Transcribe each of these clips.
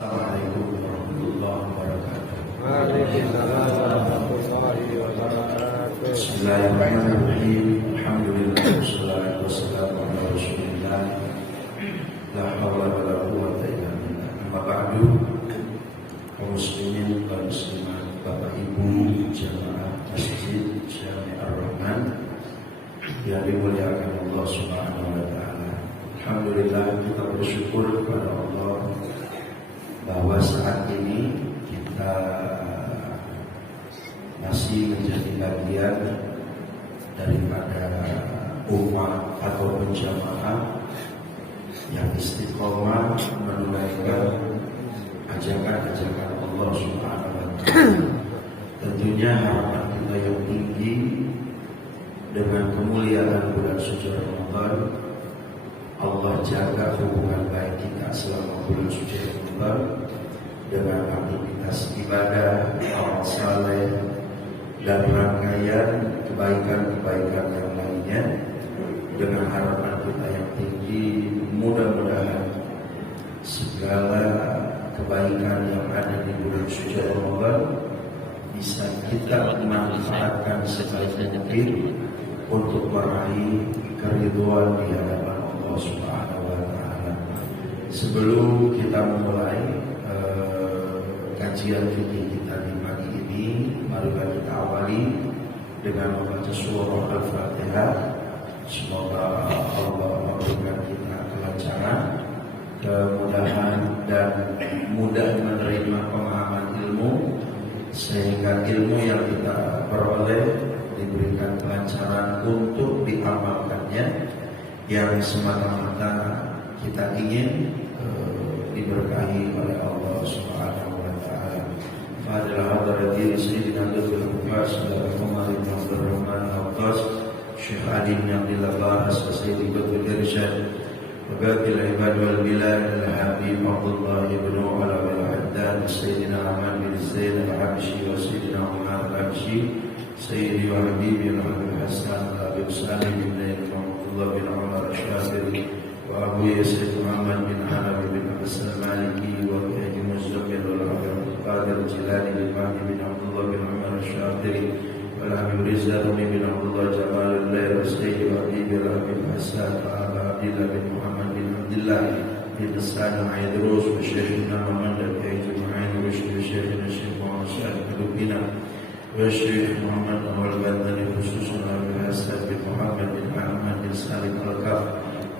Assalamualaikum warahmatullahi wabarakatuh. Waalaikumsalam warahmatullahi wabarakatuh. Bismillahirrahmanirrahim. Alhamdulillah wassalatu wassalamu ala Rasulillah. La haula wala quwwata illa billah. Amma ba'du. Kaum muslimin wal muslimat, Bapak Ibu jamaah Masjid Jami' Ar-Rahman yang dimuliakan Allah Subhanahu wa taala. Alhamdulillah, kita bersyukur kepada Allah bahwa saat ini kita masih menjadi bagian daripada umat atau jamaah yang istiqomah menunaikan ajakan-ajakan Allah Subhanahu wa taala. Tentunya harapan kita yang tinggi dengan kemuliaan bulan suci Ramadan, Allah jaga hubungan baik kita selama bulan suci Ramadan dengan aktivitas ibadah, amal saleh, dan rangkaian kebaikan-kebaikan yang lainnya. Dengan harapan kita yang tinggi, mudah-mudahan segala kebaikan yang ada di bulan suci Ramadan bisa kita manfaatkan sebaik mungkin untuk meraih keridhaan di hadapan Allah Subhanahu wa taala. Sebelum kita memulai kajian fikih kita di pagi ini, marilah kita awali dengan membaca surah Al-Fatihah. Semoga Allah memberikan kita kelancaran, kemudahan, dan mudah menerima pemahaman ilmu, sehingga ilmu yang kita peroleh diberikan kelancaran untuk diamalkannya, yang semata-mata kita ingin diberkahi oleh Allah Subhanahu wa taala. Fadil hadratin sayyidina Abdul Qasim Umar bin Abdul Rahman Al-Qas, Syekh Ali bin Abdullah Baras, Sayyidi Badrul Irsyad, Wabakil Ibad wal Bilad Al-Habib Abdullah ibn Ala wal Haddad, Sayyidina Ahmad bin Zaid Al-Habshi, wa Sayyidina Umar Al-Habshi, Sayyidi wa Habibi Al-Habib Hassan Al-Habib Salim bin Abdullah bin Umar Al-Syafiri, wa Abu Yasir Muhammad bin Hanabi bin Abbas Al-Maliki, wa Haji Muzzabil wal-Habib Qadir Jilani bin Mahdi bin Abdullah bin Umar Al-Syafiri, wal Habib Rizal bin Abdullah Jamalullah, wa Sayyidi wa Habibi Al-Habib Hassan Abdullah bin Muhammad bin Abdullah bin Salim Aidrus, wa Syekhina Muhammad Al-Haji Mu'ayin, wa Syekhina Syekh Muhammad Syekh Al-Lubina, wa Syekh Muhammad Al-Bandari, khususan Habib Hassan bin Muhammad bin Ahmad bin Salim Al-Kaf,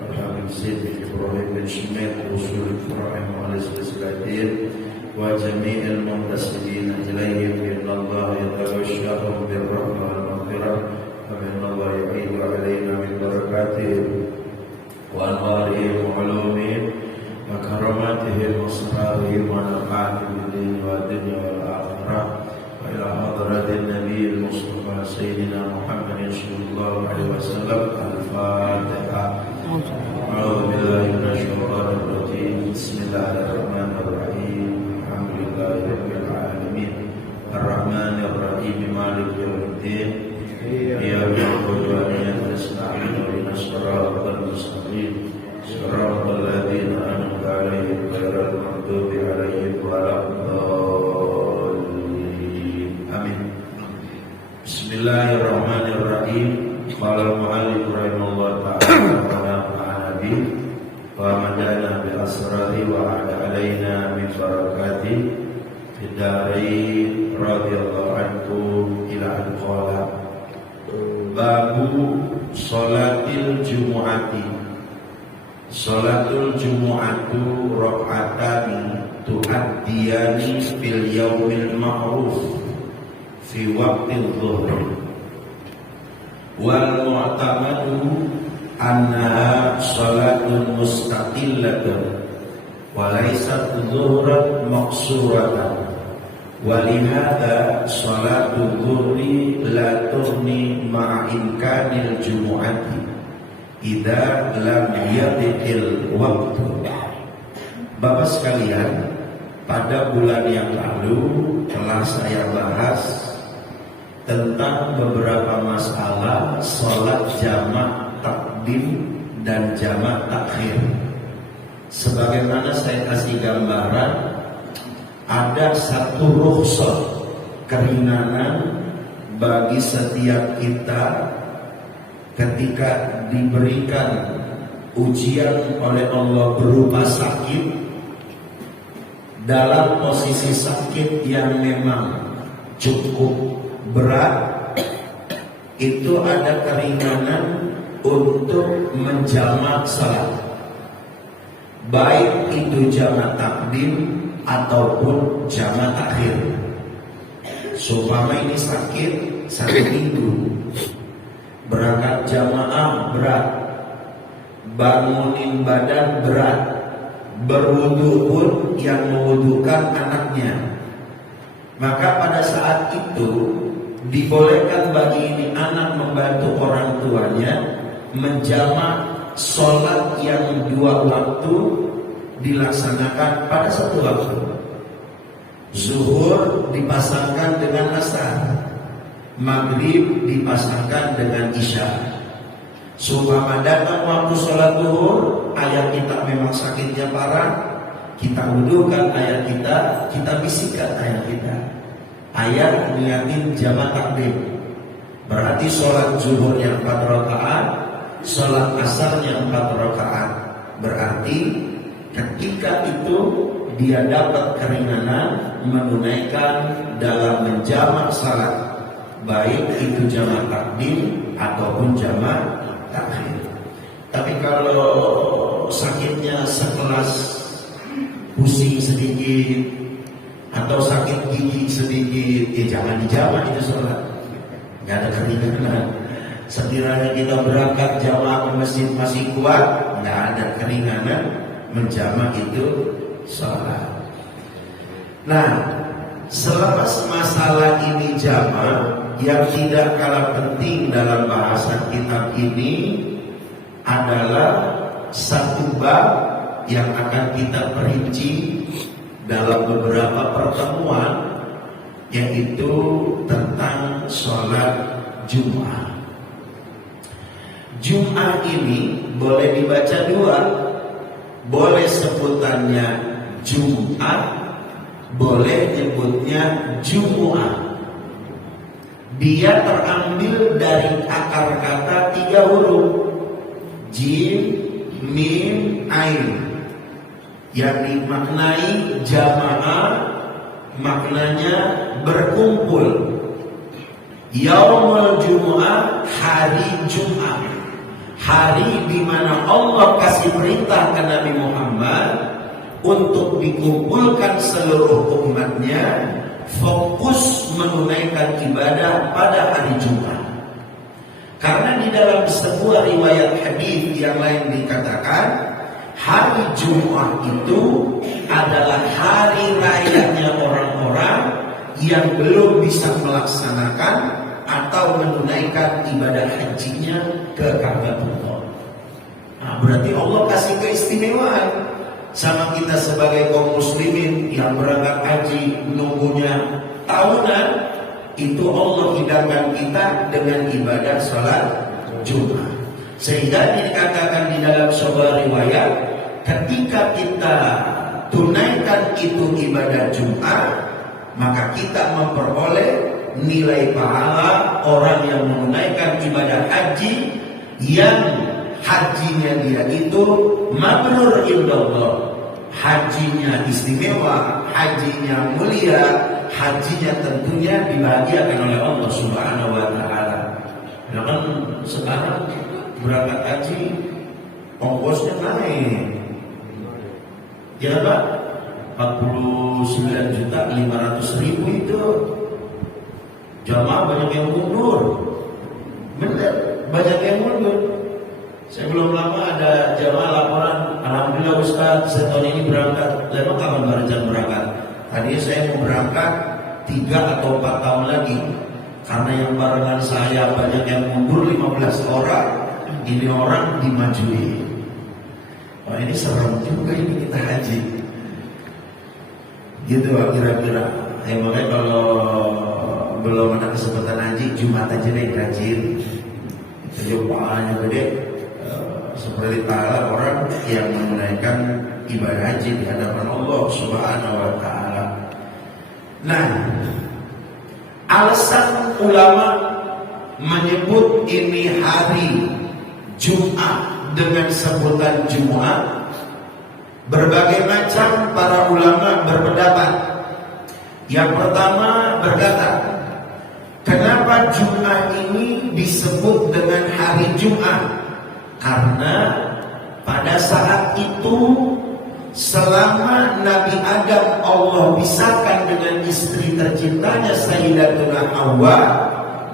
wa Habib Zaid bin Ibrahim bin Shumail, usul Ibrahim wa al-Silsilatin, wa jami'il muntasibin ilaihim bi Allah yatawashshahum bir rahmah wal maghfirah, wa bi Allah yu'idu alaina min barakatih wa anwarihim wa ulumihim wa karamatihim wa asrarihim wa nafa'atihim bid-din wa dunya wal akhirah, wa ila hadratin nabiyil mustafa sayyidina Muhammadin sallallahu alaihi wasallam. Al-Fatihah. A'udzu billahi minasy syaithanir rajim. Bismillahirrahmanirrahim. Alhamdulillahirabbil alamin. Ar-Rahmanir Rahim. Maliki yaumiddin. Iyyaka na'budu wa iyyaka nasta'in. Ihdinas siratal mustaqim. Siratal ladzina an'amta 'alaihim ghairil maghdubi 'alaihim waladdallin. Amin. Bismillahirrahmanirrahim. Qala al-mu'allif rahimahullah ta'ala wa nafa'ana bihi wa madana bi asrari wa a'la alaina min barakati fid darain radhiyallahu anhu ila an qala babu sholatil jumu'ati. Sholatul jumu'atu rak'atani tu'addiyani fil yaumil ma'ruf fi waqtil dhuhr wal mu'tamadu annaha sholatun mustaqillatun wa laysat dhuhran maqsuratan, wa lihada sholatul dhuhri la tughni ma'a imkanil jumu'ati idza lam yadkhil waktu. Bapak sekalian, pada bulan yang lalu telah saya bahas tentang beberapa masalah sholat jamak takdim dan jamak takhir. Sebagaimana saya kasih gambaran ada satu rukhsah, keringanan bagi setiap kita ketika diberikan ujian oleh Allah berupa sakit, dalam posisi sakit yang memang cukup berat, itu ada keringanan untuk menjamak salat, baik itu jamak takdim ataupun jamak takhir. Seumpama ini sakit 1 minggu, berangkat jamaah berat, bangunin badan berat, berwudu pun yang mewudukan anaknya, maka pada saat itu dibolehkan bagi ini anak membantu orang tuanya menjamak sholat yang 2 waktu dilaksanakan pada 1 waktu. Zuhur dipasangkan dengan asar, maghrib dipasangkan dengan isya. Seumpama datang waktu sholat zuhur, ayah kita memang sakitnya parah, kita wudukan ayah kita bisikkan ayah kita, ayah niatin jamak takdim, berarti sholat zuhurnya 4 rakaat, sholat asarnya 4 rakaat. Berarti ketika itu dia dapat keringanan menunaikan dalam menjamak salat, baik itu jamak takdim ataupun jamak takhir. Tapi kalau sakitnya sekelas pusing sedikit atau sakit gigi sedikit, jangan dijamak itu sholat, nggak ada keringanan. Sekiranya kita berangkat jamaah ke masjid masih kuat, nggak ada keringanan menjamak itu sholat. Nah, selepas masalah ini jamak, yang tidak kalah penting dalam bahasa kitab ini adalah satu bab yang akan kita perinci dalam beberapa pertemuan, yaitu tentang sholat Jum'ah. Jum'ah ini boleh dibaca 2, boleh sebutannya Jum'ah, boleh nyebutnya Jumu'ah. Dia terambil dari akar kata 3 huruf, jim, mim, ain, yang dimaknai jamaah, maknanya berkumpul. Yaumul Jumu'ah, hari Jum'ah, hari di mana Allah kasih perintah ke Nabi Muhammad untuk dikumpulkan seluruh umatnya, fokus menunaikan ibadah pada hari Jumat. Karena di dalam sebuah riwayat hadis yang lain dikatakan, hari Jumat itu adalah hari rayanya orang-orang yang belum bisa melaksanakan atau menunaikan ibadah hajinya ke Ka'bah. Nah, berarti Allah kasih keistimewaan sama kita sebagai kaum muslimin yang berangkat haji nunggunya tahunan, itu Allah hidangkan kita dengan ibadah salat Jumat. Sehingga dikatakan di dalam sebuah riwayat, ketika kita tunaikan itu ibadah Jumat, maka kita memperoleh nilai pahala orang yang menunaikan ibadah haji yang hajinya dia itu mabrur indallah, hajinya istimewa, hajinya mulia, hajinya tentunya dibahagiakan oleh Allah Subhanahu wa taala. Nah kan sekarang berangkat haji ongkosnya naik, ya Pak, 49.500.000 itu. Jamaah banyak yang mundur, benar, banyak yang mundur. Saya belum lama ada jamaah laporan, alhamdulillah Ustaz, setahun ini berangkat. Lalu kapan berencana berangkat? Tadinya saya mau berangkat 3 atau 4 tahun lagi, karena yang barengan saya banyak yang mundur 15 orang, ini orang dimajui. Wah, ini serem juga ini kita haji. Gitu kira-kira. Ya makanya kalau belum ada kesempatan haji, Jumat aja deh rajin. Itu pahalanya gede. Seperti pahala orang yang menunaikan ibadah haji di hadapan Allah Subhanahu wa taala. Nah, alasan ulama menyebut ini hari Jumat dengan sebutan Jumat, berbagai macam para ulama berpendapat. Yang pertama berkata, kenapa Jumat ini disebut dengan hari Jumat? Karena pada saat itu selama Nabi Adam Allah pisahkan dengan istri tercintanya Sayyidatuna Hawa,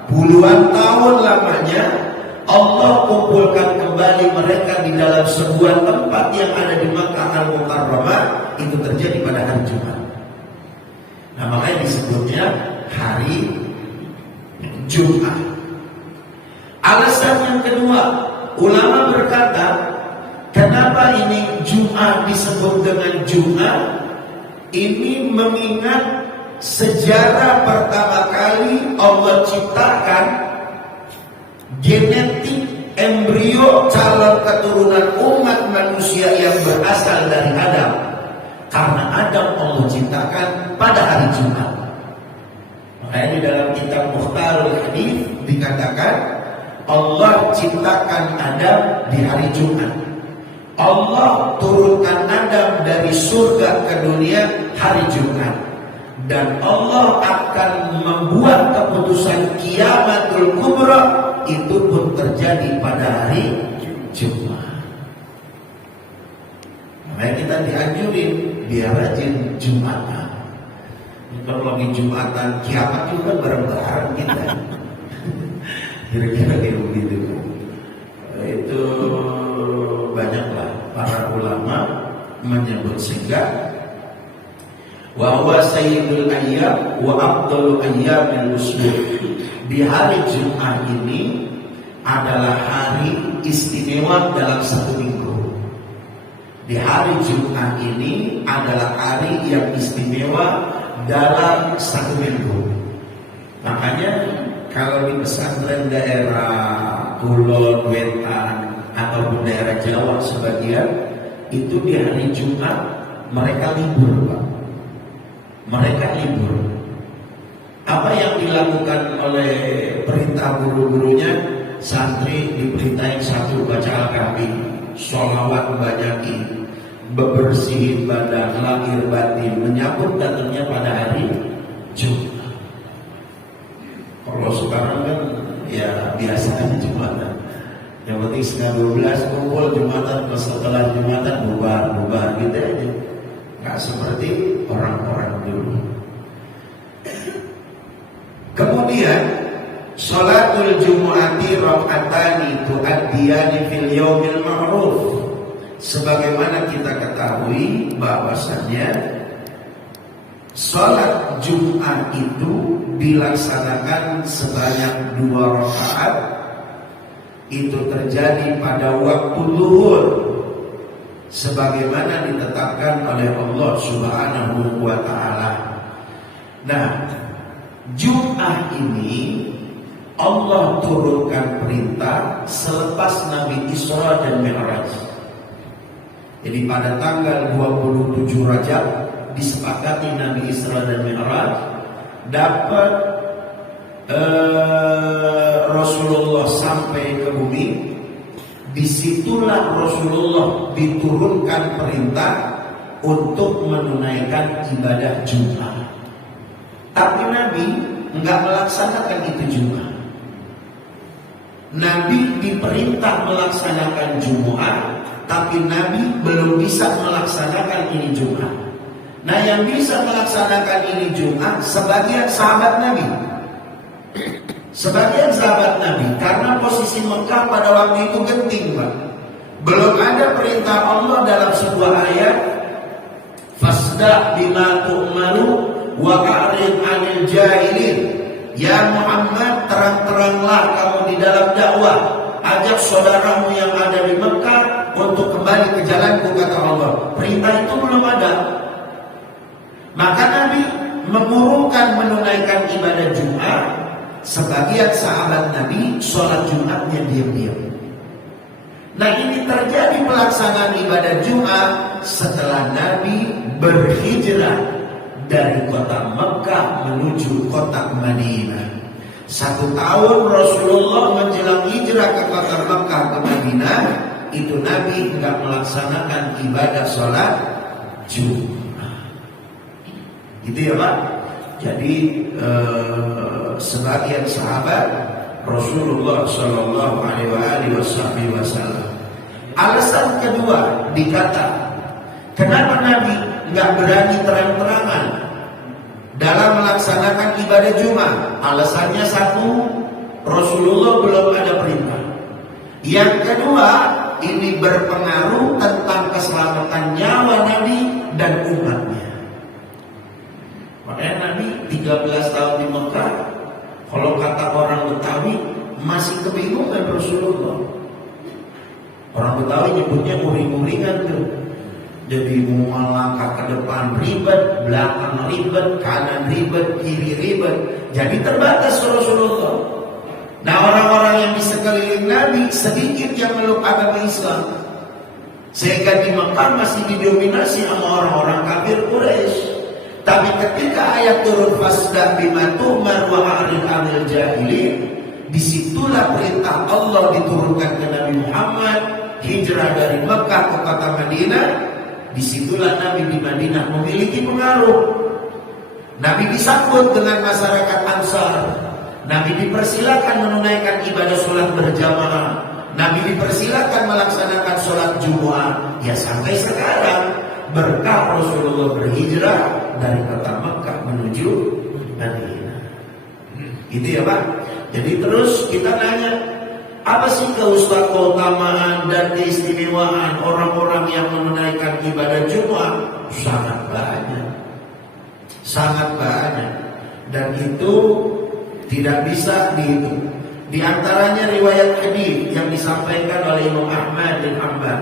puluhan tahun lamanya Allah kumpulkan kembali mereka di dalam sebuah tempat yang ada di Makkah Al-Mukarramah. Itu terjadi pada hari Jumat. Nah, makanya disebutnya hari Jumat. Alasan yang kedua, ulama berkata, kenapa ini Jumat disebut dengan Jumat? Ini mengingat sejarah pertama kali Allah ciptakan genetik embrio calon keturunan umat manusia yang berasal dari Adam. Karena Adam Allah ciptakan pada hari Jumat. Makanya di dalam kitab Mukhtarul Hadis dikatakan Allah ciptakan Adam di hari Jumat. Allah turunkan Adam dari surga ke dunia hari Jumat. Dan Allah akan membuat keputusan kiamatul kubra, itu pun terjadi pada hari Jumat. Makanya kita dianjurin biar rajin Jumatan. Kalau lagi Jumatan kiamat juga bareng-bareng kita. Kira-kira begitu. Itu banyaklah para ulama menyebut sehingga wa huwa sayyidul ayyam wa afdalul ayyamil usbu'. Di hari Jumat ini adalah hari istimewa dalam satu minggu. Di hari Jumat ini adalah hari yang istimewa dalam satu minggu. Makanya kalau di pesantren daerah Kulon, Wetan ataupun daerah Jawa sebagian itu di hari Jumat mereka libur, Pak. Mereka libur. Apa yang dilakukan oleh perintah guru-gurunya, santri diperintahin satu baca Al-Kahfi, sholawat banyakin, bebersihin badan, lahir batin, menyambut datangnya pada hari Jumat. Kalau sekarang kan ya biasa aja Jumatan. Yang penting setengah 12 kumpul Jumatan, setelah Jumatan bubar gitu aja. Nggak seperti orang-orang dulu. Kemudian sholatul Jumu'ati raka'atani tu'addiyani fil yaumil ma'ruf. Sebagaimana kita ketahui bahwasannya sholat Jumat itu dilaksanakan sebanyak 2 rakaat. Itu terjadi pada waktu zuhur sebagaimana ditetapkan oleh Allah Subhanahu wa taala. Nah, Jumat ini Allah turunkan perintah selepas Nabi Isra dan Mi'raj. Jadi pada tanggal 27 Rajab disepakati Nabi Isra dan Mi'raj, dapat Rasulullah sampai ke bumi. Disitulah Rasulullah diturunkan perintah untuk menunaikan ibadah Jumat. Tapi Nabi enggak melaksanakan itu Jumat. Nabi diperintah melaksanakan Jumat, tapi Nabi belum bisa melaksanakan ini Jumat. Nah, yang bisa melaksanakan ini Jumat sebagian sahabat Nabi. Sebagian sahabat Nabi, karena posisi Mekah pada waktu itu genting, Pak. Belum ada perintah Allah dalam sebuah ayat, fasda bima tu'maru wa a'rid 'anil jahilin. Ya Muhammad, terang-teranglah kamu di dalam dakwah, ajak saudaramu yang ada di Mekah untuk kembali ke jalanku, kata Allah. Perintah itu belum ada. Maka Nabi mengurungkan menunaikan ibadah Jumat. Sebagian sahabat Nabi sholat Jumatnya diam-diam. Nah, ini terjadi pelaksanaan ibadah Jumat setelah Nabi berhijrah dari kota Mekah menuju kota Madinah. 1 tahun Rasulullah menjelang hijrah ke kota Mekah ke Madinah, itu Nabi enggak melaksanakan ibadah sholat Jumat. Gitu ya Pak. Jadi sebagian sahabat Rasulullah Shallallahu Alaihi Wasallam. Alasan kedua dikata, kenapa Nabi nggak berani terang-terangan dalam melaksanakan ibadah Jumat? Alasannya satu, Rasulullah belum ada perintah. Yang kedua, ini berpengaruh tentang keselamatan nyawa Nabi dan umatnya. Makanya Nabi 13 tahun di Mekah, kalau kata orang Betawi, masih kebingungan Rasulullah. Orang Betawi nyebutnya uring-uringan tuh. Jadi mau melangkah ke depan ribet, belakang ribet, kanan ribet, kiri ribet. Jadi terbatas Rasulullah. Nah, orang-orang yang di sekeliling Nabi sedikit yang meluk agama Islam. Sehingga di Mekah masih didominasi sama orang-orang kafir Quraisy. Tapi ketika ayat turun fasda bima tu'mar wa a'rid 'anil jahilin, disitulah perintah Allah diturunkan ke Nabi Muhammad hijrah dari Mekah ke kota Madinah. Disitulah Nabi di Madinah memiliki pengaruh. Nabi disambut dengan masyarakat Ansar. Nabi dipersilakan menunaikan ibadah sholat berjamaah. Nabi dipersilakan melaksanakan sholat Jumat. Ya sampai sekarang berkah Rasulullah berhijrah dari kota Mekah menuju Madinah. Itu ya Pak. Jadi terus kita nanya, apa sih keutamaan dan keistimewaan orang-orang yang menunaikan ibadah Jumat? Sangat banyak. Sangat banyak. Dan itu tidak bisa dihitung. Di antaranya riwayat hadis yang disampaikan oleh Imam Ahmad bin Hanbal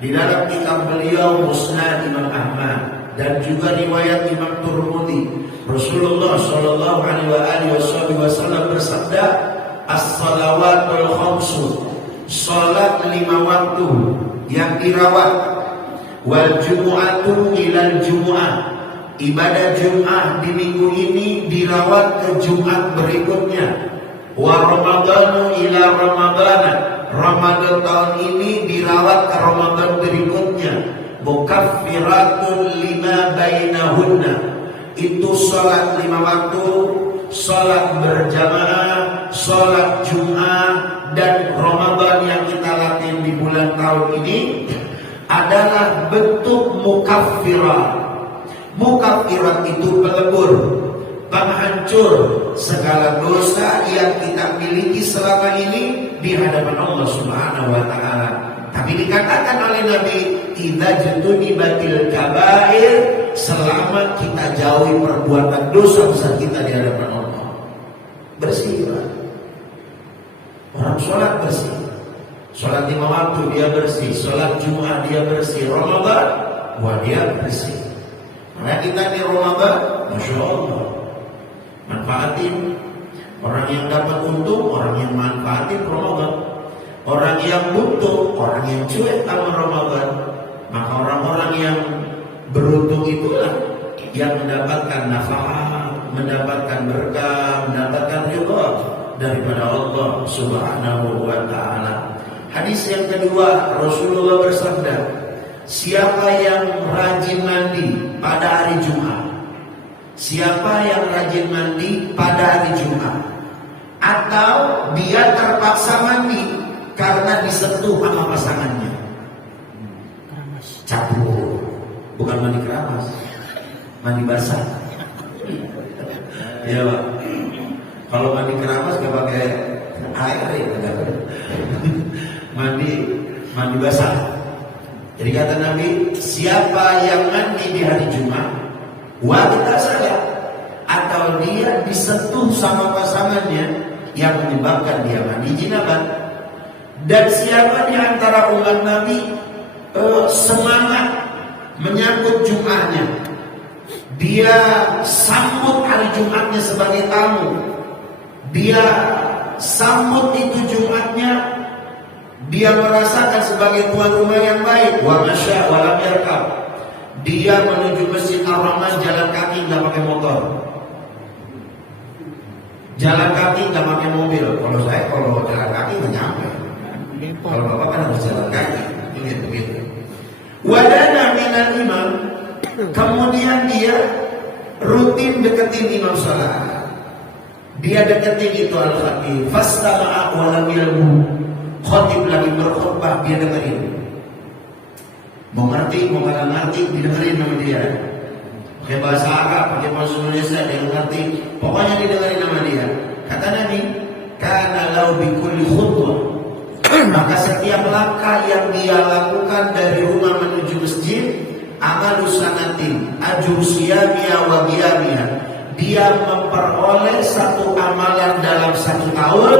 di dalam kitab beliau Musnad Imam Ahmad, dan juga riwayat Imam Tirmidzi. Rasulullah Shallallahu Alaihi Wasallam bersabda, as-salawatul khamsu, salat 5 waktu yang dirawat, wal jumu'atu ilal jumu'ah, ibadah Jumat di minggu ini dirawat ke Jumat berikutnya, wa ramadhanu ila ramadhan, Ramadan tahun ini dirawat ke Ramadan berikutnya, mukaffiratun lima bainahunna, itu salat 5 waktu, salat berjamaah, salat Jumat dan Ramadan yang kita latih di bulan tahun ini adalah bentuk mukaffirat. Mukaffirat itu pelebur, penghancur segala dosa yang kita miliki selama ini di hadapan Allah Subhanahu wa taala. Tapi dikatakan oleh Nabi, idza jutunibatil kabair, selama kita jauhi perbuatan dosa besar kita di hadapan Allah. Bersih Pak. Orang sholat bersih. Sholat 5 waktu dia bersih, sholat Jumat dia bersih, Ramadan wah dia bersih. Karena kita di Ramadan, Masya Allah, manfaatin. Orang yang dapat untung, orang yang manfaatin Ramadan. Orang yang butuh, orang yang cuek sama Ramadan. Maka orang-orang yang beruntung itulah yang mendapatkan nafkah, mendapatkan berkah, mendapatkan ridha daripada Allah Subhanahu wa taala. Hadis yang kedua, Rasulullah bersabda, siapa yang rajin mandi pada hari Jumat, siapa yang rajin mandi pada hari Jumat, atau dia terpaksa mandi karena disentuh sama pasangannya, campur, bukan mandi keramas, mandi basah. Ya Pak. Kalau mandi keramas gak pakai air ya, mandi basah. Jadi kata Nabi, siapa yang mandi di hari Jumat, wanita saja, atau dia disentuh sama pasangannya yang menyebabkan dia mandi janabah, dan siapa di antara umat Nabi semangat menyambut Jumatnya, dia sambut hari Jumatnya sebagai tamu, dia sambut itu Jumatnya, dia merasakan sebagai tuan rumah yang baik, wa masya wa lam yarkab, Dia menuju Masjid Ar-Rahman jalan kaki, nggak pakai motor. Jalan kaki nggak pakai mobil. Kalau saya kalau jalan kaki nggak nyampe. Kalau bapak kan harus jalan kaki. Begitu. Wadana minal imam. Kemudian dia rutin deketin imam salat. Dia deketin itu al-khatib. Fastama'a wa lam yalbu. Khatib lagi berkhutbah, dia dengerin. Mau ngerti, mau nggak ngerti, didengerin sama dia. Pakai bahasa Arab, pakai bahasa Indonesia, dia ngerti. Pokoknya didengerin sama dia. Kata Nabi, kana lau bi kulli khutbah. Maka setiap langkah yang dia lakukan dari rumah menuju masjid, amalu sanatin, ajur siyamiya wa qiyamiya. Dia memperoleh satu amalan dalam 1 tahun.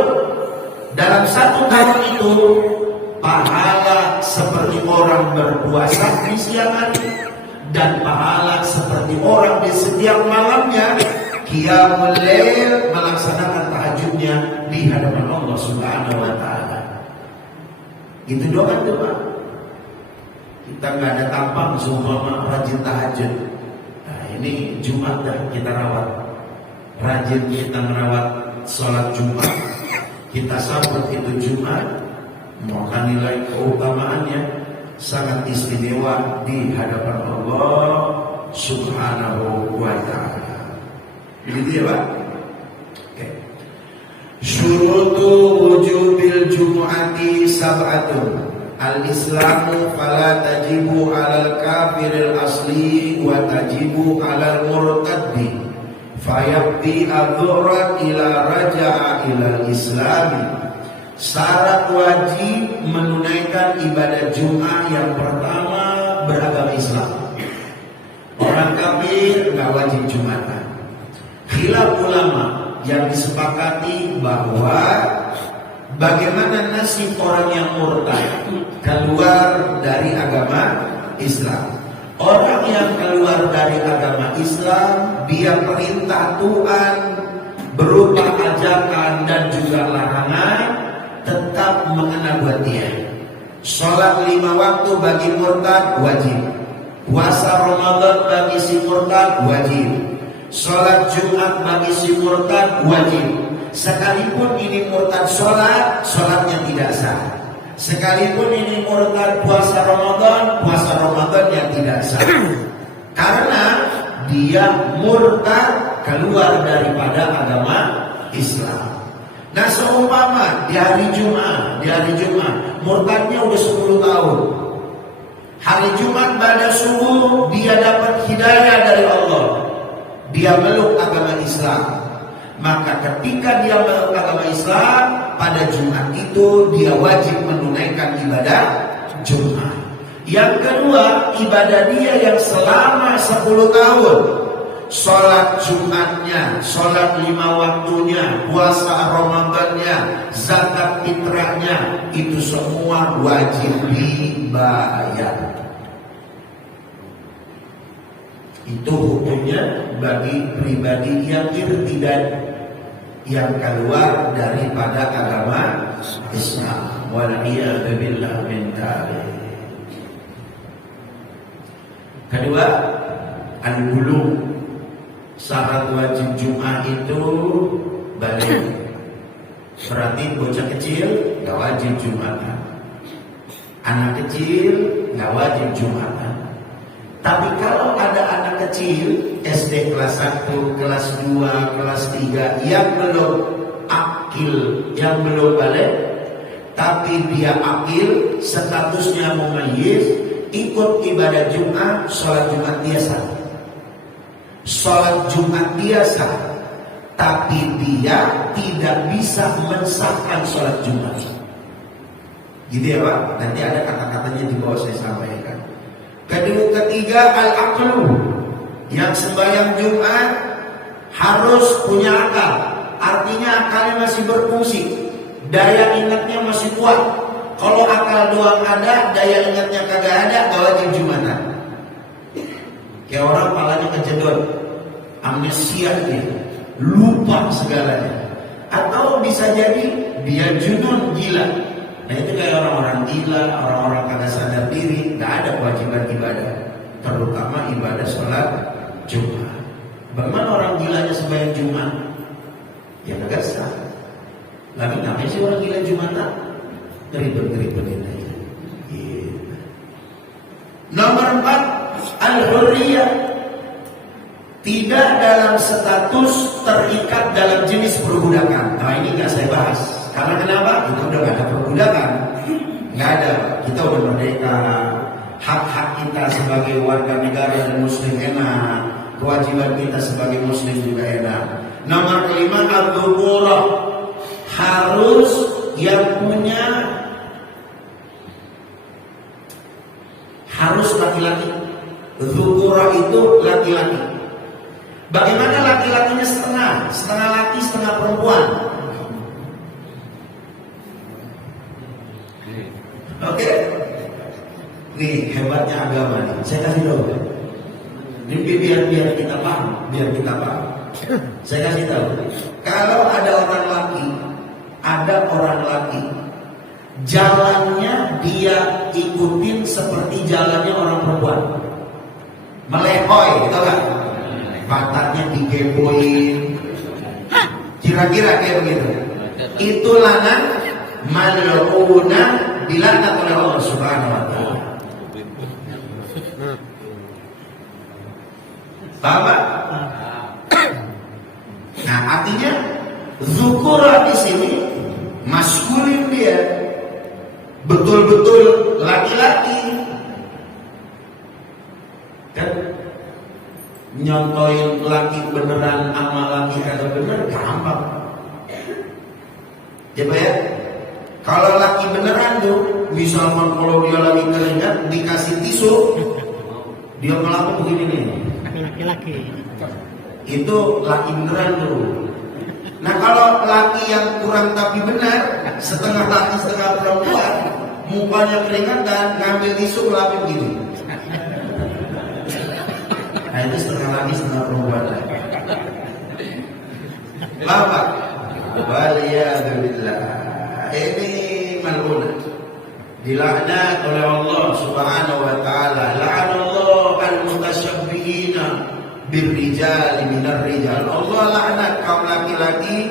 Dalam 1 tahun itu pahala seperti orang berpuasa di siang hari, dan pahala seperti orang di setiap malamnya qiyamul lail, melaksanakan tahajudnya di hadapan Allah Subhanahu wa taala. Itu doang tuh Pak. Kita nggak ada tampang semua rajin tahajud. Nah, ini Jumat dah kita rawat. Rajin kita merawat sholat Jumat. Kita sambut itu Jumat. Maka nilai keutamaannya sangat istimewa di hadapan Allah Subhanahu wa taala. Begitu ya Pak? Oke. Syurutu wujubil jumu'ati sab'atun. Al-islamu fala tajibu 'alal kafiril asli wa tajibu 'alal murtaddi. Fayabdi adzuran ila raja'a ilal islami. Syarat wajib menunaikan ibadah Jumat yang pertama beragama Islam. Orang kafir nggak wajib Jumatan. Khilaf ulama yang disepakati bahwa bagaimana nasib orang yang murtad keluar dari agama Islam. Orang yang keluar dari agama Islam, dia perintah Tuhan berupa ajakan dan juga larangan tetap mengena buat dia. Sholat 5 waktu bagi murtad wajib. Puasa Ramadan bagi si murtad wajib. Sholat Jumat bagi si murtad wajib. Sekalipun ini murtad sholat, sholatnya tidak sah. Sekalipun ini murtad puasa Ramadannya tidak sah. Karena dia murtad keluar daripada agama Islam. Nah seumpama di hari Jumat murtadnya udah 10 tahun. Hari Jumat pada subuh dia dapat hidayah dari Allah. Dia meluk agama Islam. Maka ketika dia meluk agama Islam, pada Jumat itu dia wajib menunaikan ibadah Jumat. Yang kedua, ibadah dia yang selama 10 tahun. Sholat Jumatnya, sholat 5 waktunya, puasa Ramadannya, zakat fitrahnya, itu semua wajib dibayar. Itu hukumnya bagi pribadi yang irtidad, yang keluar daripada agama Islam. Wal'iyadu billah min dzalik. Kedua, al-bulugh. Syarat wajib Jumat itu balik. Berarti bocah kecil gak wajib Jumatan. Anak kecil gak wajib Jumatan. Tapi kalau ada anak kecil SD kelas 1, kelas 2, kelas 3 yang belum akil, yang belum balik, tapi dia akil, statusnya mumayyiz, ikut ibadah Jumat, sholat Jumat biasa. Sholat Jumat biasa, tapi dia tidak bisa mensahkan sholat Jumat. Gitu ya Pak, nanti ada kata-katanya di bawah saya sampaikan. Ketiga, al-aqlu. Yang sembahyang Jumat harus punya akal. Artinya akalnya masih berfungsi, daya ingatnya masih kuat. Kalau akal doang ada, daya ingatnya kagak ada, gak wajib Jumatan. Kayak orang palanya kejedot, amnesia dia, lupa segalanya. Atau bisa jadi dia junun, gila. Nah itu kayak orang-orang gila, orang-orang kagak sadar diri, gak ada kewajiban ibadah. terutama ibadah sholat Jumat. Bagaimana orang gilanya sembahyang Jumat? Ya nggak sah. Lagi ngapain sih orang gila Jumatan? Ribet-ribetin aja. Gitu. Nomor 4, al-hurriyah. Tidak dalam status terikat dalam jenis perbudakan. Nah ini nggak saya bahas. Karena kenapa? Kita udah nggak ada perbudakan. Nggak ada. Kita udah merdeka. Hak-hak kita sebagai warga negara dan muslim enak. Kewajiban kita sebagai muslim juga enak. Nomor 5, al-dhukurah. Harus yang punya, harus laki-laki. Dhukurah itu laki-laki. Bagaimana laki-lakinya setengah? Setengah laki, setengah perempuan. Oke. Nih hebatnya agama nih. Saya kasih tahu. Ini biar kita paham, Saya kasih tahu. Kalau ada orang laki, jalannya dia ikutin seperti jalannya orang perempuan. Melehoy, gitu kan? Pantatnya digepoin. Kira-kira kayak begitu. Itu lanang mal'una dilaknat oleh Allah Subhanahu wa taala. Bapak. Nah, artinya zukurah di sini maskulin dia. Betul-betul laki-laki. Kan nyontoin laki beneran sama laki kagak bener gampang. Coba ya. Kalau laki beneran tuh, misalkan kalau dia lagi keringat dikasih tisu, dia melakukan begini nih. Laki-laki. Itu laki beneran tuh. Nah kalau laki yang kurang tapi benar, setengah laki setengah perempuan, mukanya keringatan, ngambil tisu melakukan begini. Nah itu setengah laki setengah perempuan. Bapak, waliyadzubillah. Ini mal'unah. Dilaknat oleh Allah Subhanahu wa taala. La'anallahu al-mutasyabbiina birrijali minar rijal. Allah laknat kaum laki-laki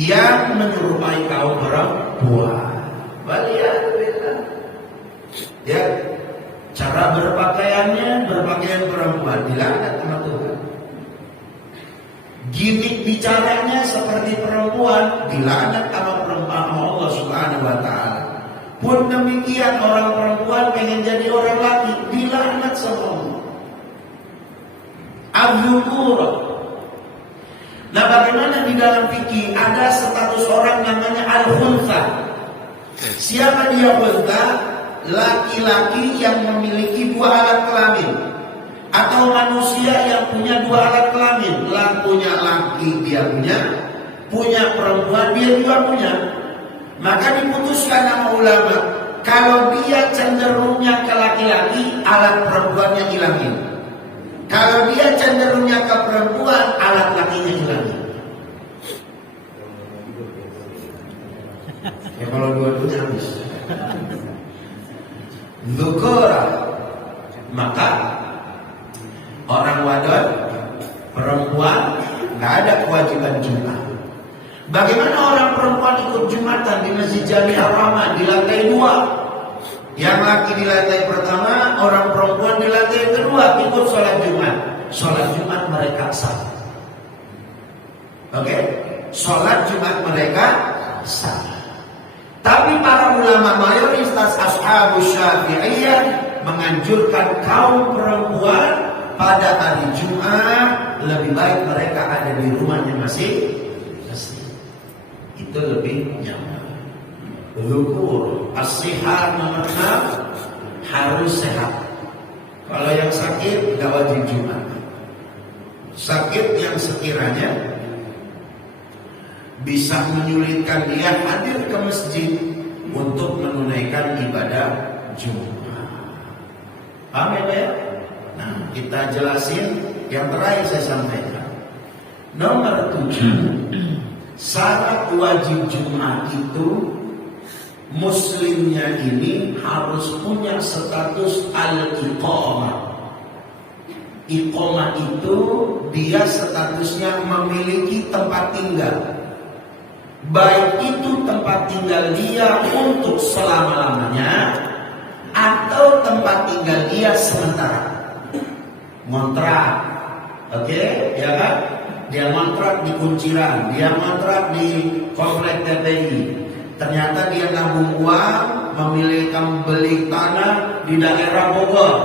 yang menyerupai kaum perempuan. Waliyadzubillah. Ya. Cara berpakaiannya berpakaian perempuan, dilaknat sama Tuhan. Gimik bicaranya seperti perempuan, dilaknat sama perempuan Allah Subhanahu wa taala. Pun demikian orang perempuan pengen jadi orang laki, dilaknat sama Allah. Al-dhukurah. Nah, bagaimana di dalam fikih ada status orang namanya al-khuntha. Siapa dia khuntha? Laki-laki yang memiliki dua alat kelamin, atau manusia yang punya dua alat kelamin. Punya laki dia punya perempuan dia juga punya. Maka diputuskan sama ulama, kalau dia cenderungnya ke laki-laki, alat perempuannya hilangin. Kalau dia cenderungnya ke perempuan, alat lakinya hilangin. Ya kalau dua-duanya habis. Dzukura, maka orang wadon perempuan nggak ada kewajiban Jumat. Bagaimana orang perempuan ikut Jumatan di Masjid Jami'ah Rahmah di lantai 2? Yang laki di lantai pertama, orang perempuan di lantai kedua ikut sholat Jumat. Sholat Jumat mereka sah. Oke, sholat Jumat mereka sah. Tapi para ulama mayoritas ashabus syafi'iyah menganjurkan kaum perempuan pada hari Jumat lebih baik mereka ada di rumahnya masing-masing. Itu lebih nyaman. Dzukur, as-sihah nomor 6 harus sehat. Kalau yang sakit tidak wajib Jumat. Sakit yang sekiranya bisa menyulitkan dia hadir ke masjid untuk menunaikan ibadah Jumat. Paham ya Pak ya? Nah, kita jelasin yang terakhir saya sampaikan. Nomor 7, syarat wajib Jumat itu muslimnya ini harus punya status al-iqamah. Iqomah itu dia statusnya memiliki tempat tinggal. Baik itu tempat tinggal dia untuk selama-lamanya atau tempat tinggal dia sementara. Ngontrak, oke, ya kan? Dia ngontrak di Kunciran, dia ngontrak di komplek TPI. Ternyata dia nabung uang, memiliki beli tanah di daerah Bogor,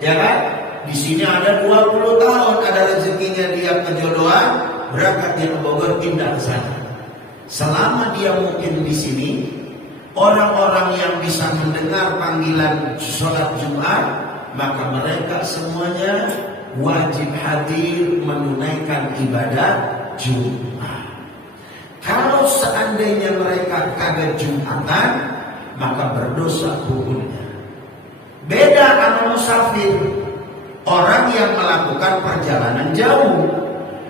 ya kan? Di sini ada 20 tahun, ada rezekinya dia kejodohan, berangkat dia ke Bogor, pindah ke sana. Selama dia mungkin di sini, orang-orang yang bisa mendengar panggilan sholat Jumat, maka mereka semuanya wajib hadir menunaikan ibadah Jumat. Kalau seandainya mereka kagak Jumatan, maka berdosa hukumnya. Beda sama musafir, orang yang melakukan perjalanan jauh.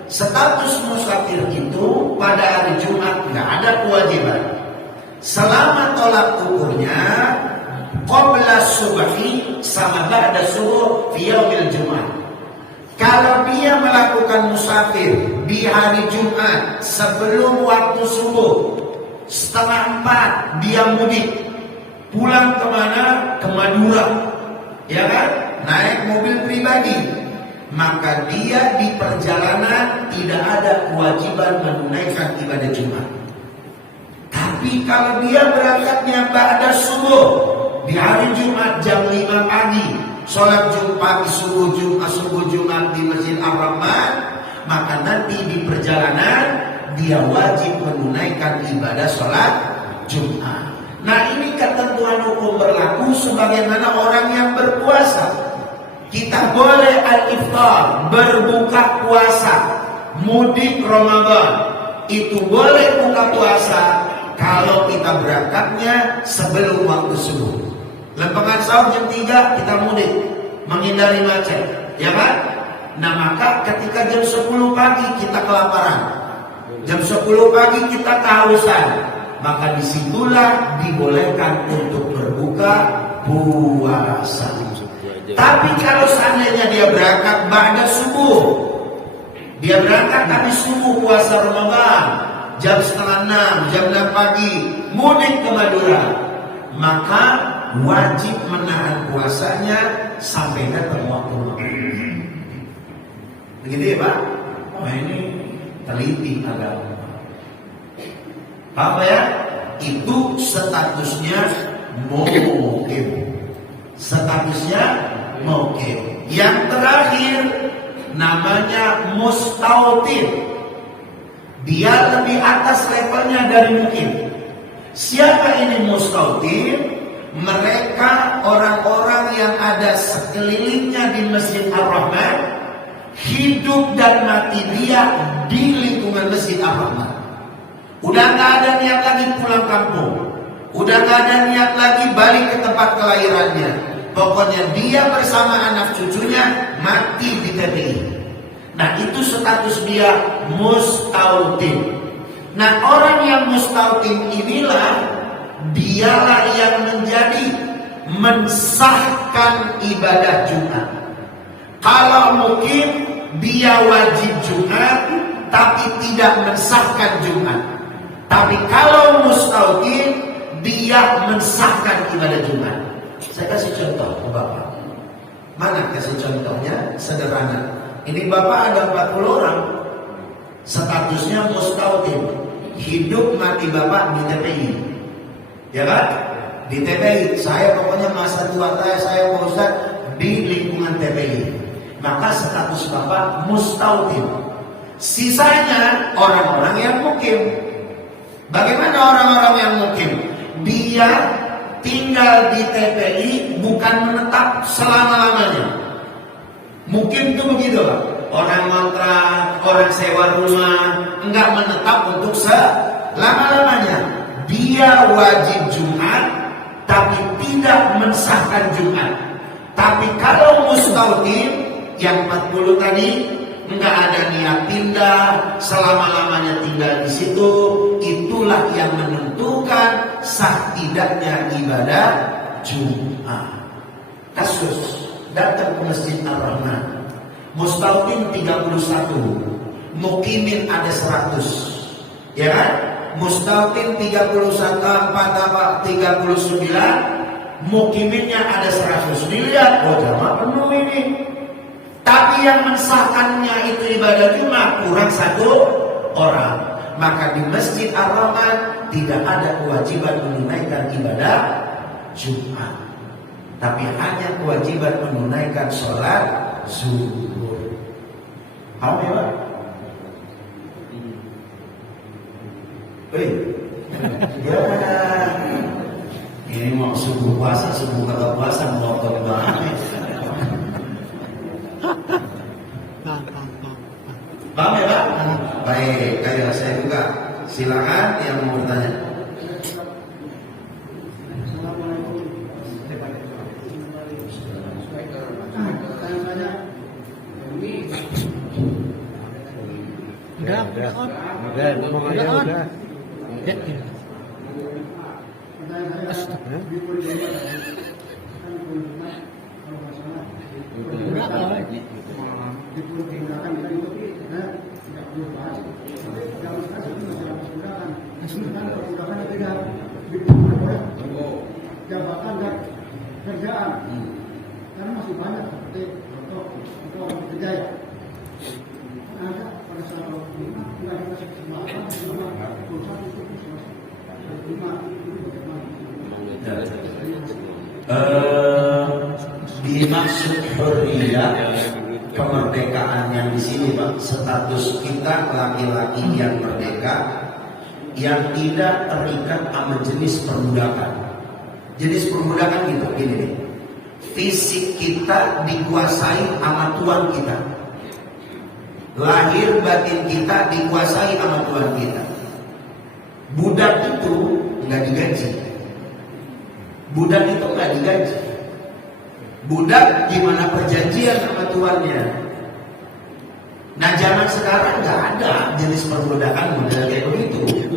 Status musafir itu pada hari Jumat nggak ada kewajiban. Selama tolak ukurnya qabla subhi sama ba'da subuh fi yaumil Jumat. Kalau dia melakukan musafir di hari Jumat sebelum waktu subuh 3:30 dia mudik pulang kemana? Ke Madura, ya kan? Naik mobil pribadi, maka dia di perjalanan tidak ada kewajiban menunaikan ibadah Jumat. Tapi kalau dia berangkatnya ba'da subuh di hari Jumat jam 5 pagi, sholat Jumat subuh Jumat di Masjid Ar-Rahman, maka nanti di perjalanan dia wajib menunaikan ibadah sholat Jumat. Nah, ini ketentuan hukum berlaku sebagaimana orang yang berpuasa. Kita boleh al-iftar, berbuka puasa, mudik Ramadan. Itu boleh buka puasa kalau kita berangkatnya sebelum waktu subuh. Lempengan sahur jam 3 kita mudik, menghindari macet, ya kan? Nah, maka ketika jam 10 pagi kita kelaparan, jam 10 pagi kita kehausan, maka disitulah dibolehkan untuk berbuka puasa. Tapi kalau seandainya dia berangkat ba'da subuh, dia berangkat habis subuh puasa Ramadan, jam 5:30, jam 6 pagi, mudik ke Madura, maka wajib menahan puasanya sampai datang waktu maghrib. Begitu ya Pak? Oh, ini teliti agama. Apa ya? Itu statusnya mukim. Statusnya mukim. Yang terakhir namanya mustautin. Dia lebih atas levelnya dari mukim. Siapa ini mustautin? Mereka orang-orang yang ada sekelilingnya di Masjid Ar-Rahman, hidup dan mati dia di lingkungan Masjid Ar-Rahman. Udah gak ada niat lagi pulang kampung, udah gak ada niat lagi balik ke tempat kelahirannya. Pokoknya dia bersama anak cucunya mati di TPI. Nah, itu status dia mustautin. Nah, orang yang mustautin inilah dialah yang menjadi mensahkan ibadah Jumat. Kalau mungkin dia wajib Jumat tapi tidak mensahkan Jumat. Tapi kalau mustautin dia mensahkan ibadah Jumat. Saya kasih contoh ke Bapak. Mana kasih contohnya? Sederhana. Ini Bapak ada 40 orang, statusnya mustautin, hidup mati Bapak di TPI. Ya kan? Di TPI, saya pokoknya masa tua saya Pak Ustaz di lingkungan TPI. Maka status Bapak mustautin. Sisanya orang-orang yang mukim. Bagaimana orang-orang yang mukim? Dia tinggal di TPI bukan menetap selama-lamanya. Mukim itu begitu Pak. Orang kontrak, orang sewa rumah, enggak menetap untuk selama-lamanya. Dia wajib Jumat tapi tidak mensahkan Jumat. Tapi kalau mustautin yang 40 tadi enggak ada niat pindah, selama-lamanya tinggal di situ, itulah yang menentukan sah tidaknya ibadah Jumat. Kasus datang ke Masjid Ar-Rahman, Mustautin 31, mukimin ada 100, ya kan? Mustautin 39, mukiminnya ada 100. Dilihat, oh jamaah penuh ini. Tapi yang mensahkannya itu ibadah Jumat kurang 1 orang. Maka di Masjid Ar-Rahman tidak ada kewajiban menunaikan ibadah Jumat, tapi hanya kewajiban menunaikan sholat zuhur. Paham ya Pak? Ya, ini mau subuh puasa, subuh kagak puasa, mau banget. Paham ya Pak? Baik, kayak saya buka. Silakan yang mau bertanya. Udah. Jabatan dan kerjaan karena masih banyak seperti untuk orang kerja ya ada pada saat lima tidak ada kesempatan selama perusahaan itu lima itu bagaimana? Dimaksud hurriyah kemerdekaan yang di sini Pak, status kita laki-laki yang merdeka yang tidak terikat sama jenis perbudakan. Jenis perbudakan gitu, gini nih. Fisik kita dikuasai sama Tuhan kita. Lahir batin kita dikuasai sama Tuhan kita. Budak itu nggak digaji. Budak itu nggak digaji. Budak gimana perjanjian sama Tuannya. Nah zaman sekarang nggak ada jenis perbudakan model kayak begitu.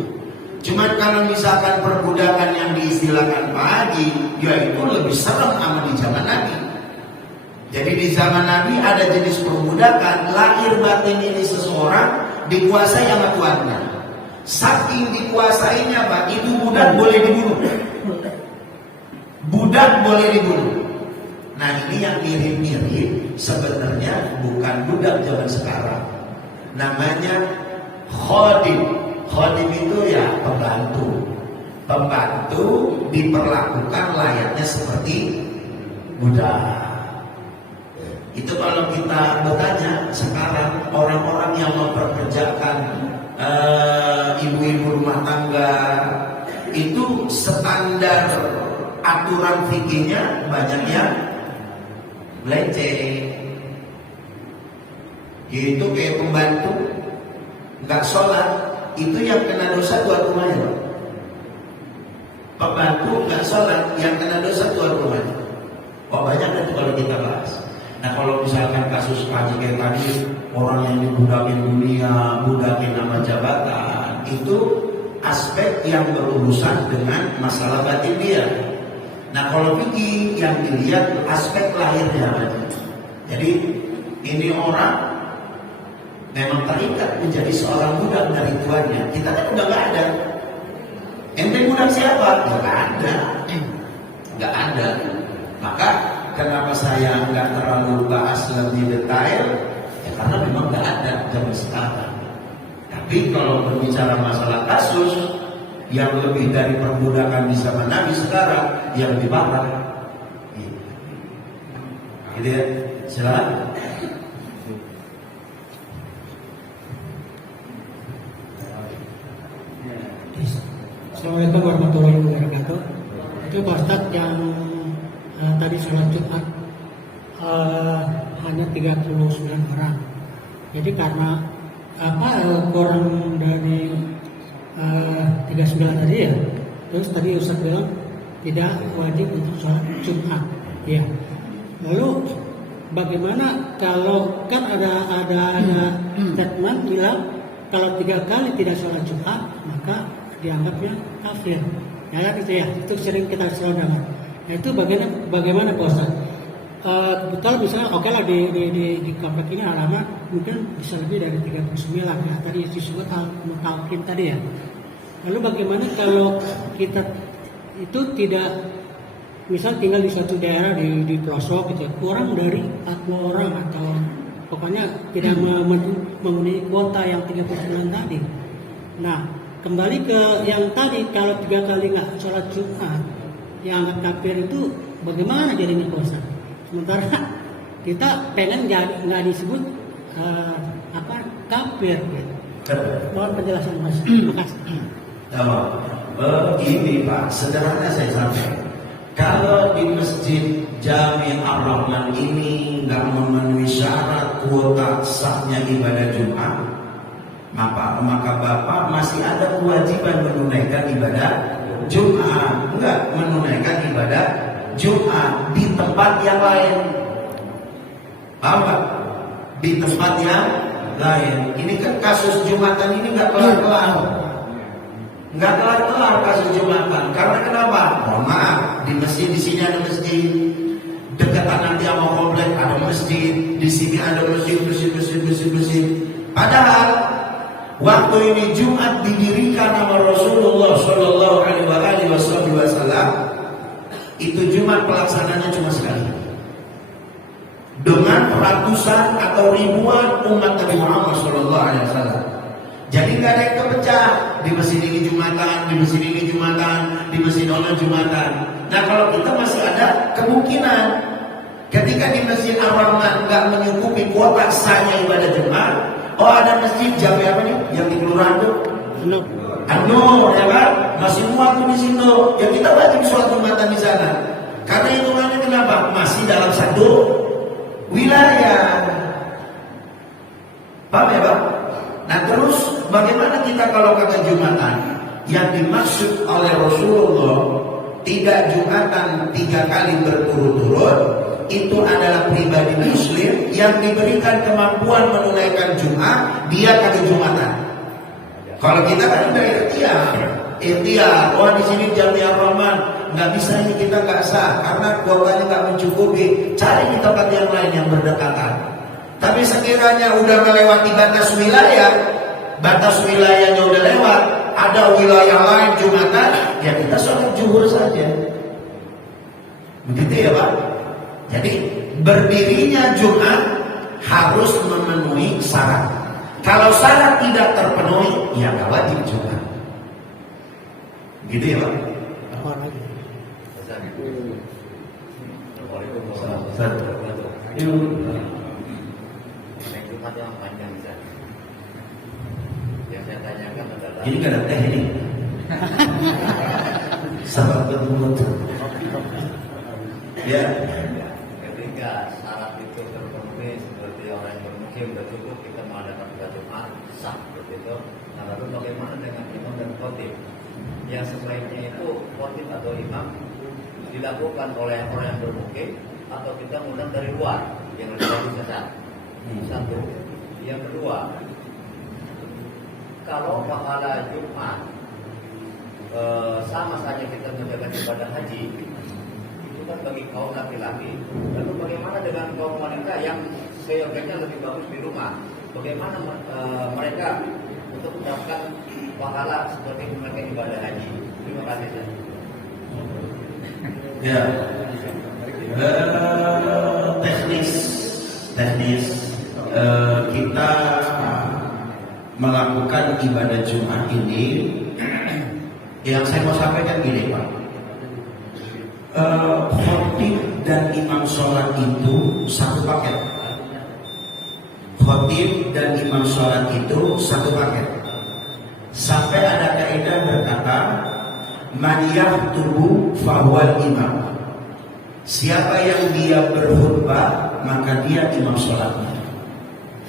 Cuman kalau misalkan perbudakan yang diistilahkan Pak Haji, ya itu lebih serem sama di zaman Nabi. Jadi di zaman Nabi ada jenis perbudakan, lahir batin ini seseorang dikuasai sama tuannya. Saking dikuasainya Pak, itu budak boleh dibunuh. Budak boleh dibunuh. Nah ini yang mirip-mirip sebenarnya bukan budak zaman sekarang. Namanya khodim. Khodim itu ya pembantu. Pembantu diperlakukan layaknya seperti budak. Itu kalau kita bertanya sekarang orang-orang yang memperkerjakan ibu-ibu rumah tangga itu standar aturan fikihnya banyak yang leceh. Itu kayak pembantu nggak sholat, itu yang kena dosa tuan rumahnya. Pembantu nggak sholat, yang kena dosa tuan rumahnya. Oh banyak itu kalau kita bahas. Nah kalau misalkan kasus Haji kayak tadi, orang yang dibudakin dunia, budakin nama jabatan, itu aspek yang berurusan dengan masalah batin dia. Nah kalau fikih yang dilihat aspek lahirnya. Jadi ini orang memang terikat menjadi seorang budak dari tuannya. Kita kan udah nggak ada. Ente budak siapa? Nggak ada. Maka kenapa saya nggak terlalu bahas lebih detail? Ya karena memang nggak ada zaman sekarang. Tapi kalau berbicara masalah kasus yang lebih dari perbudakan di zaman Nabi sekarang, yang lebih parah. Gitu ya. Silakan. Assalamualaikum warahmatullahi wabarakatuh. Itu Pak Ustadz yang tadi sholat Jumat hanya 39 orang. Jadi karena kurang dari 39 tadi ya. Terus tadi Ustadz bilang tidak wajib untuk sholat Jumat. Ya. Lalu bagaimana kalau kan ada statement bilang kalau 3 kali tidak sholat Jumat maka dianggapnya kafir. Ya kan itu ya, itu sering kita selalu dengar. Nah, itu bagaimana Pak Ustaz? kebetulan misalnya oke lah di komplek ini halaman mungkin bisa lebih dari 39 ya tadi disebut al-mutawkin tadi ya. Lalu bagaimana kalau kita itu tidak misal tinggal di suatu daerah di pelosok gitu ya, kurang dari 40 orang atau pokoknya tidak memenuhi kuota yang 39 tadi. Nah kembali ke yang tadi kalau 3 kali nggak sholat Jumat yang kafir itu bagaimana jadinya puasa? Sementara kita pengen nggak disebut kafir gitu. Mohon penjelasan Mas. Terima kasih. Begini Pak, sederhana saya sampaikan. Kalau di Masjid Jami Ar-Rahman ini nggak memenuhi syarat kuota sahnya ibadah Jumat, maka Bapak masih ada kewajiban menunaikan ibadah Jumat, enggak menunaikan ibadah Jumat di tempat yang lain. Paham Pak? Di tempat yang lain. Ini kan kasus Jumatan ini enggak kelar-kelar. Enggak kelar-kelar kasus Jumatan. Karena kenapa? Mohon maaf, di masjid di sini ada masjid. Dekatan nanti sama komplek ada masjid, di sini ada masjid. Padahal waktu ini Jumat didirikan sama Rasulullah Shallallahu Alaihi Wasallam. Itu Jumat pelaksananya cuma sekali dengan ratusan atau ribuan umat Nabi Muhammad SAW. Jadi nggak ada yang kepecah di masjid ini Jumatan, di masjid ini Jumatan, di masjid online Jumatan. Nah kalau kita masih ada kemungkinan ketika di Masjid Ar-Rahman nggak menyukupi kuota sahnya ibadah Jumat, oh ada masjid Jami apa nih yang di kelurahan tuh? An-Nur ya kan? Masih muat di situ. Ya kita wajib sholat Jumatan di sana. Karena hitungannya kenapa? Masih dalam satu wilayah. Paham ya Pak? Nah terus bagaimana kita kalau kata Jumatan? Yang dimaksud oleh Rasulullah tidak Jumatan 3 kali berturut-turut, itu adalah pribadi muslim yang diberikan kemampuan menunaikan Jumat, dia kata Jumatan. Kalau kita kan udah ikhtiar, wah di sini Jami Ar-Rahman nggak bisa ini kita nggak sah karena kuotanya nggak mencukupi. Cari di tempat yang lain yang berdekatan. Tapi sekiranya udah melewati batas wilayahnya udah lewat, ada wilayah lain Jumatan, ya kita sholat zuhur saja. Begitu ya Pak. Jadi berdirinya Jumat harus memenuhi syarat. Kalau syarat tidak terpenuhi, ya nggak wajib juga. Gitu ya Pak? Jumat yang panjang bisa. Yang saya tanyakan adalah Ini kan ada teh ini. Sabar betul. Ya. ketika syarat itu terpenuhi seperti orang yang bermukim bercukup kita mengadakan sholat Jumat sah seperti itu. Nah lalu bagaimana dengan imam dan khotib? Yang sebaiknya itu khotib atau imam dilakukan oleh orang yang bermukim atau kita undang dari luar yang lebih sesat. Satu. Yang kedua, kalau pahala Jumat sama saja kita menjalankan ibadah haji, itu kan bagi kaum laki-laki. Lalu bagaimana dengan kaum wanita yang seyogianya lebih bagus di rumah? Bagaimana mereka untuk mendapatkan pahala seperti mereka ibadah haji? Terima kasih. Ya. Teknis kita melakukan ibadah Jumat ini, yang saya mau sampaikan gini Pak, khotib dan imam sholat itu satu paket. Khotib dan imam sholat itu satu paket. Sampai ada kaidah berkata, man yahtubu fahuwal imam. Siapa yang dia berkhutbah, maka dia imam sholatnya.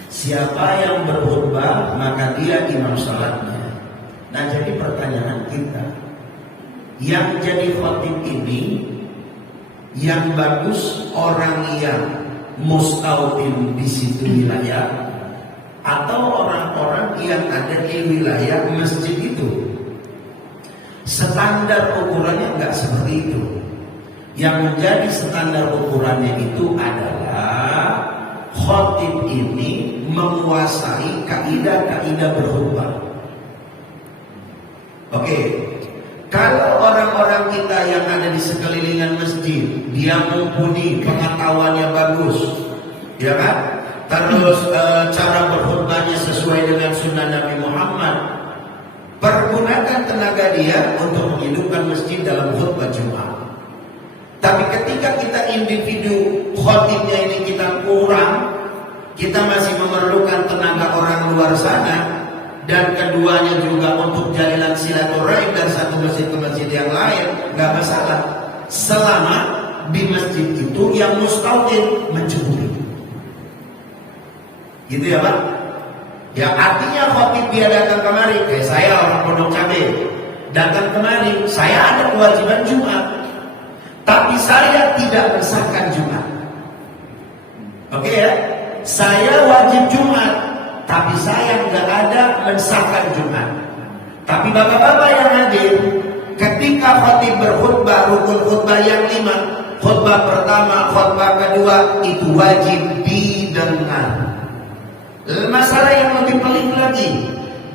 Siapa yang berkhutbah, maka dia imam sholatnya. Nah jadi pertanyaan kita, yang jadi khotib ini, yang bagus orang yang mustautin di situ wilayah, atau orang-orang yang ada di wilayah masjid itu. Standar ukurannya enggak seperti itu. Yang menjadi standar ukurannya itu adalah khotib ini menguasai kaidah-kaidah berkhutbah. Oke, kalau orang-orang kita yang ada di sekelilingan masjid, dia mumpuni, pengetahuannya bagus, ya kan? Terus cara berkhutbahnya sesuai dengan sunnah Nabi Muhammad, pergunakan tenaga dia untuk menghidupkan masjid dalam khutbah Jumat. Tapi ketika kita individu khotibnya ini kita kurang, kita masih memerlukan tenaga orang luar sana, dan keduanya juga untuk jalinan silaturahim dari satu masjid ke masjid yang lain, nggak masalah. Selama di masjid itu yang mustautin mencuri. Gitu ya Pak? Ya artinya khotib dia datang kemari, kayak saya orang Pondok Cabe, datang kemari, saya ada kewajiban Jumat, tapi saya tidak mensahkan Jumat. Oke ya? Saya wajib Jumat, tapi saya nggak ada mensahkan Jumat. Tapi bapak-bapak yang hadir, ketika khotib berkhutbah rukun khutbah yang 5, khutbah pertama, khutbah kedua, itu wajib didengar. Masalah yang lebih pelik lagi,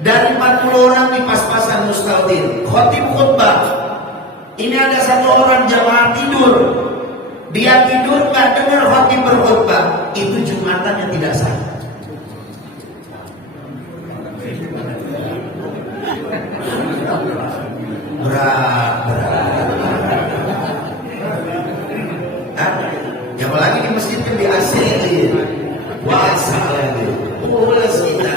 dari 40 orang di pas-pasan mustautin, khotib khutbah, ini ada satu orang jamaah tidur, dia tidur nggak dengar khotib berkhutbah, itu Jumatannya tidak sah. Berat. Ya apalagi di masjid kan di AC puasa lagi, pulas kita.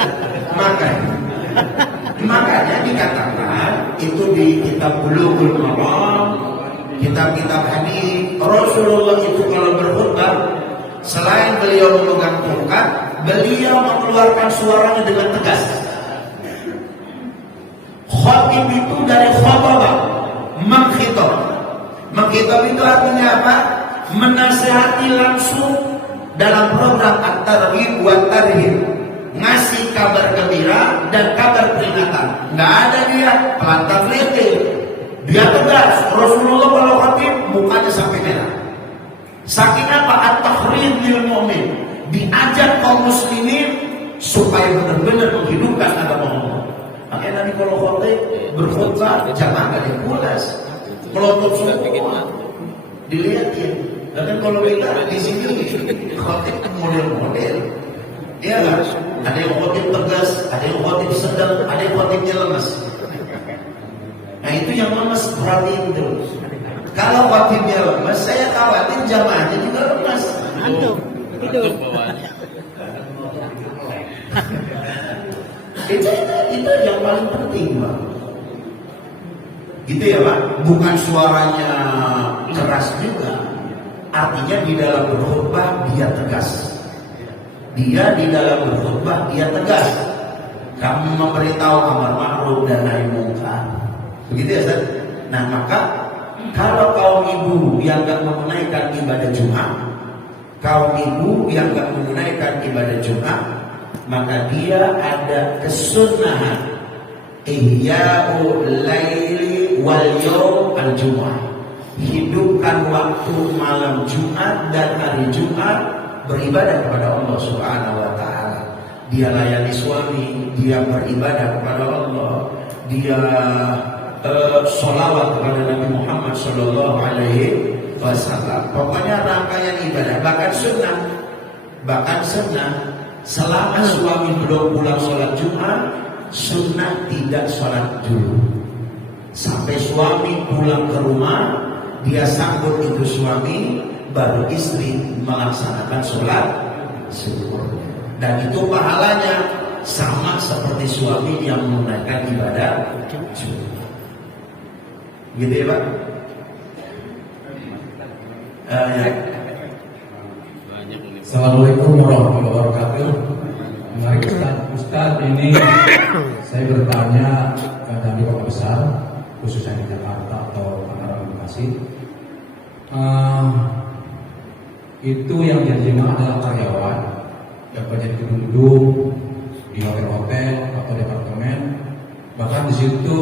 Makanya dikatakan itu di kitab Bulughul Maram, kitab-kitab hadis, Rasulullah itu kalau berkhutbah, selain beliau memegang tongkat, beliau mengeluarkan suaranya dengan tegas. Khotib itu dari khotbah, mengkhitob. Mengkhitob itu artinya apa? Menasihati langsung dalam program at-targhib wa tarhib, ngasih kabar gembira dan kabar peringatan. Nggak ada dia pelantar lete, dia tegas. Rasulullah kalau khotib mukanya sampai merah. Saking apa? At-tahrid lil mu'min, diajak kaum muslimin supaya benar-benar menghidupkan agama Allah. Makanya Nabi kalau khotib berkhutbah jangan ada yang pulas, melotot semua, dilihatin. Dan kalau kita di sini khotib model-model, dia kan ada yang khotib tegas, ada yang khotib sedang, ada yang khotibnya lemes. Nah itu yang lemes perhatiin terus. Kalau khotibnya lemes, saya khawatir jamaahnya juga lemes. Antum itu. Itu yang paling penting, Pak. Gitu ya, Pak. Bukan suaranya keras juga. Artinya di dalam berkhutbah dia tegas. Dia di dalam berkhutbah dia tegas. Kamu memberitahu amar ma'ruf dan nahi munkar. Begitu ya, Ustaz? Nah, maka kalau kaum ibu yang enggak menunaikan ibadah Jumat, kaum ibu yang enggak menunaikan ibadah Jumat, maka dia ada kesunahan ihya'ul laili wal yaum al-jumu'ah, hidupkan waktu malam Jumat dan hari Jumat beribadah kepada Allah Subhanahu wa taala. Dia layani suami, dia beribadah kepada Allah, dia sholawat kepada Nabi Muhammad sallallahu alaihi wasallam. Pokoknya rangkaian ibadah, bahkan sunnah. Selama suami belum pulang sholat Jumat, sunnah tidak sholat dulu. Sampai suami pulang ke rumah, dia sambut itu suami, baru istri melaksanakan sholat subuh. Dan itu pahalanya sama seperti suami yang menunaikan ibadah Jumat. Gitu ya Pak? Ya. Assalamualaikum warahmatullahi wabarakatuh. Mari Ustaz, ini saya bertanya kepada Bapak Besar, khususnya di Jakarta atau Tangerang Bekasi. Itu yang jadi jemaah adalah karyawan yang kerja di gedung-gedung, di hotel-hotel atau departemen. Bahkan di situ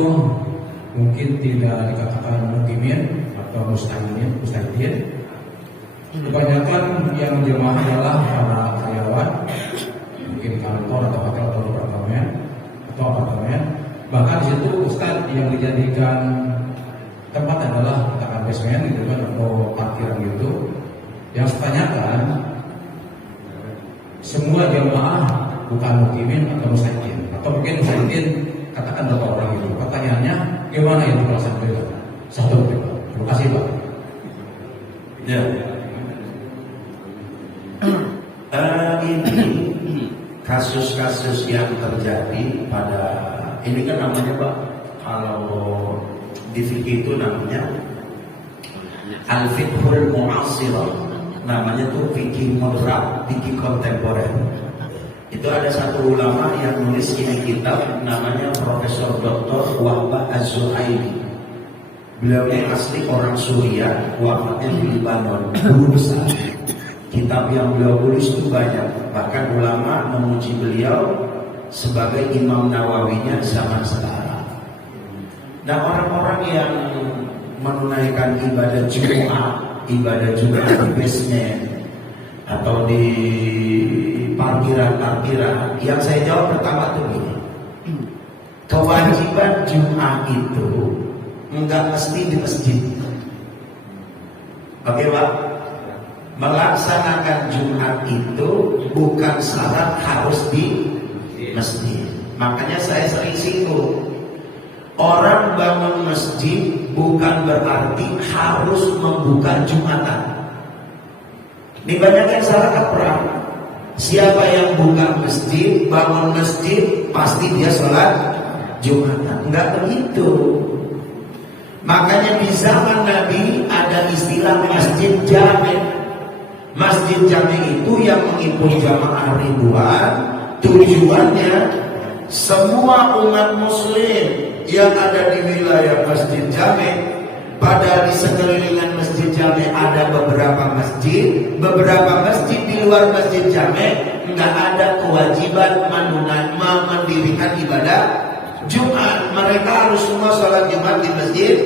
mungkin tidak dikatakan mukimin atau mustahidin. Kebanyakan yang jemaah adalah para karyawan, mungkin di kantor atau hotel atau apartemen. Bahkan di situ Ustadz yang dijadikan tempat adalah katakan basement gitu kan, atau parkiran gitu. Yang saya tanyakan, semua jemaah bukan mukimin atau mustahidin, atau mungkin mustahidin katakan berapa orang itu. Pertanyaannya, gimana itu pelaksanaan itu? Satu, terima kasih Pak. Ya. Ini kasus-kasus yang terjadi pada ini kan namanya Pak, kalau di fikih itu namanya al-fiqhul mu'asirah, namanya tuh fikih moderat, fikih kontemporer. Itu ada satu ulama yang nulis ini kitab namanya Profesor Dr. Wahbah Az-Zuhaili. Beliau ini asli orang Suriah, wafatnya di Libanon, guru besar. Kitab yang beliau tulis itu banyak, bahkan ulama memuji beliau sebagai Imam Nawawinya zaman sekarang. Nah, orang-orang yang menunaikan ibadah Jumat di basement atau di parkiran, yang saya jawab pertama tuh gini, kewajiban Jumat itu enggak mesti di masjid. Oke Pak, melaksanakan Jumat itu bukan syarat harus di masjid. Makanya saya sering singgung, orang bangun masjid bukan berarti harus membuka Jumatan. Ini banyak yang salah kaprah. Siapa yang buka masjid, bangun masjid, pasti dia sholat Jumatan. Enggak begitu. Makanya di zaman Nabi ada istilah masjid jami'. Masjid jami' itu yang menghimpun jamaah ribuan. Tujuannya semua umat muslim yang ada di wilayah masjid jami', padahal di sekelilingan masjid jami' ada beberapa masjid di luar masjid jami' nggak ada kewajiban mendirikan ibadah Jumat. Mereka harus semua sholat Jumat di masjid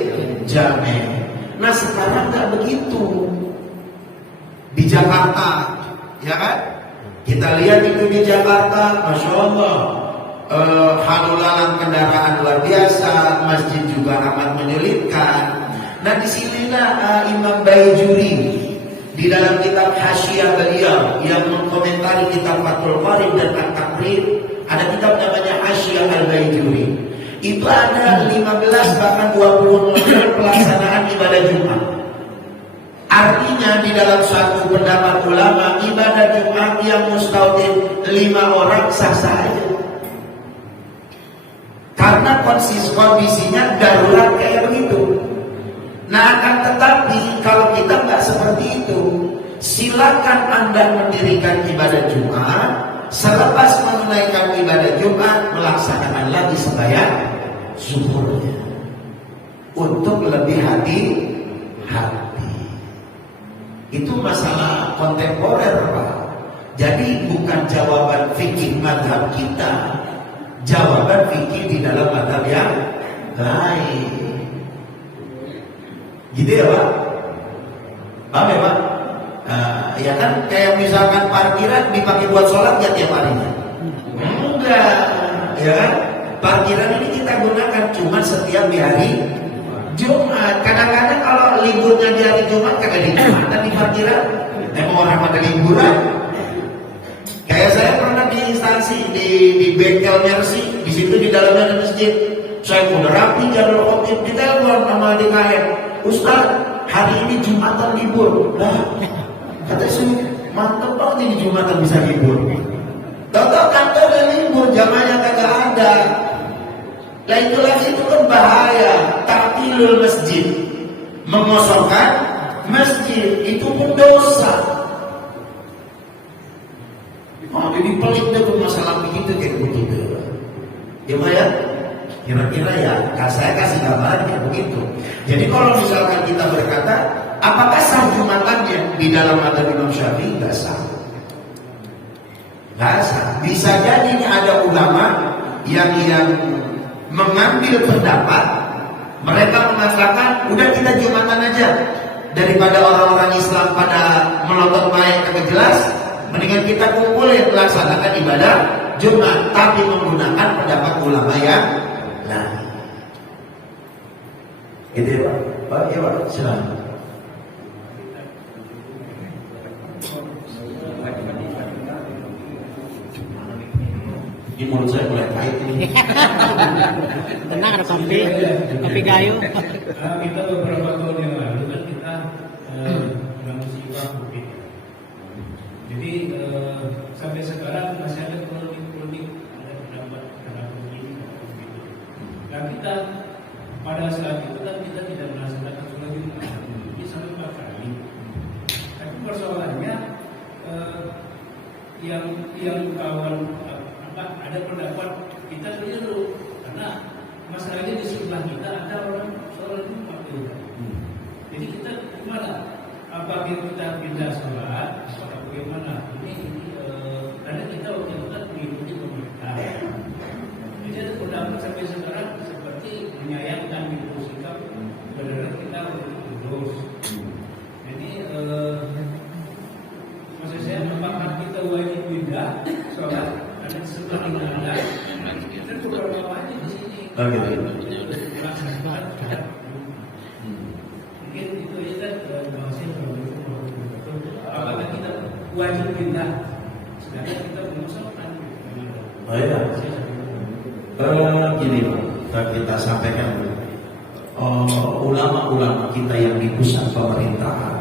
jami'. Nah sekarang nggak begitu. Di Jakarta, ya kan? Kita lihat itu di Jakarta, masya Allah, halulalan kendaraan luar biasa, masjid juga amat menyulitkan. Nah disinilah Imam Baijuri di dalam kitab Hasyiah beliau yang mengkomentari kitab Fathul Qarib dan At-Taqrib, ada kitab namanya Hasyiah Al-Baijuri. Itu ada 15 bahkan 20 model pelaksanaan ibadah Jumat. Artinya di dalam suatu pendapat ulama, ibadah Jumat yang mustautin 5 orang sah-sah aja. Karena kondisinya darurat kayak begitu. Nah akan tetapi kalau kita nggak seperti itu, silakan Anda mendirikan ibadah Jumat, selepas menunaikan ibadah Jumat melaksanakan lagi sembahyang zuhurnya untuk lebih hati-hati. Itu masalah kontemporer Pak. Jadi bukan jawaban fikih mazhab kita, jawaban fikih di dalam mazhab yang lain. Gitu ya Pak? Paham ya Pak? Ya kan kayak misalkan parkiran dipakai buat sholat ya tiap harinya? Enggak, ya kan? Parkiran ini kita gunakan cuma setiap di hari Jumat. Kadang-kadang kalau liburnya di hari Jumat kagak di Jumat di parkiran. Emang orang pada liburan. Kayak saya pernah di instansi di bengkel Mercy, di situ di dalamnya ada masjid. Saya udah rapi jalur khotib, ditelepon sama DKM, Ustaz, hari ini Jumatan libur. Lah, kata saya, mantap banget ini Jumatan bisa libur. Tahu-tahu kantornya libur, jamaahnya kagak ada. Nah itulah itu kan bahaya. Ta'tilul masjid, mengosongkan masjid, itu pun dosa. Oh, jadi pelik deh masalah begitu kayak begitu. Ya Pak ya, kira-kira ya, saya kasih gambaran kayak begitu. Jadi kalau misalkan kita berkata, apakah sah Jumatannya di dalam mazhab Imam Syafi'i? Nggak sah. Nggak sah. Bisa jadi ada ulama yang mengambil pendapat Mereka mengatakan, udah kita Jumatan aja. Daripada orang-orang Islam pada menonton main kagak jelas, mendingan kita kumpulin melaksanakan ibadah Jumat, tapi menggunakan pendapat ulama yang lain. Gitu ya Pak? Pak, ya Pak, silakan. Ini mulut saya mulai pahit ini. Tenang, ada kopi gayo. Kita beberapa tahun yang lalu kan kita kena musibah COVID. Jadi sampai sekarang masih ada kronik-kronik, ada pendapat begini. Dan kita pada saat itu kan kita tidak melaksanakan sholat Jumat, ini sampai 4 kali. Tapi persoalannya yang kawan ada pendapat kita keliru karena masalahnya di sebelah kita ada orang sholat Jumat. Jadi kita gimana? Apakah kita pindah sholat atau bagaimana? Ini karena kita waktu itu kan mengikuti pemerintah. Jadi ada pendapat sampai sekarang seperti menyayangkan itu sikap benar kita lurus. Jadi maksud saya apakah kita wajib pindah sholat? Ada sebelah mana? Kita juga bapaknya di sini. Mungkin itu ya kan bahasanya apakah kita wajib pindah? Sedangkan kita belum sholat. Oh ya. Gini Pak, kita sampaikan ulama-ulama kita yang di pusat pemerintahan,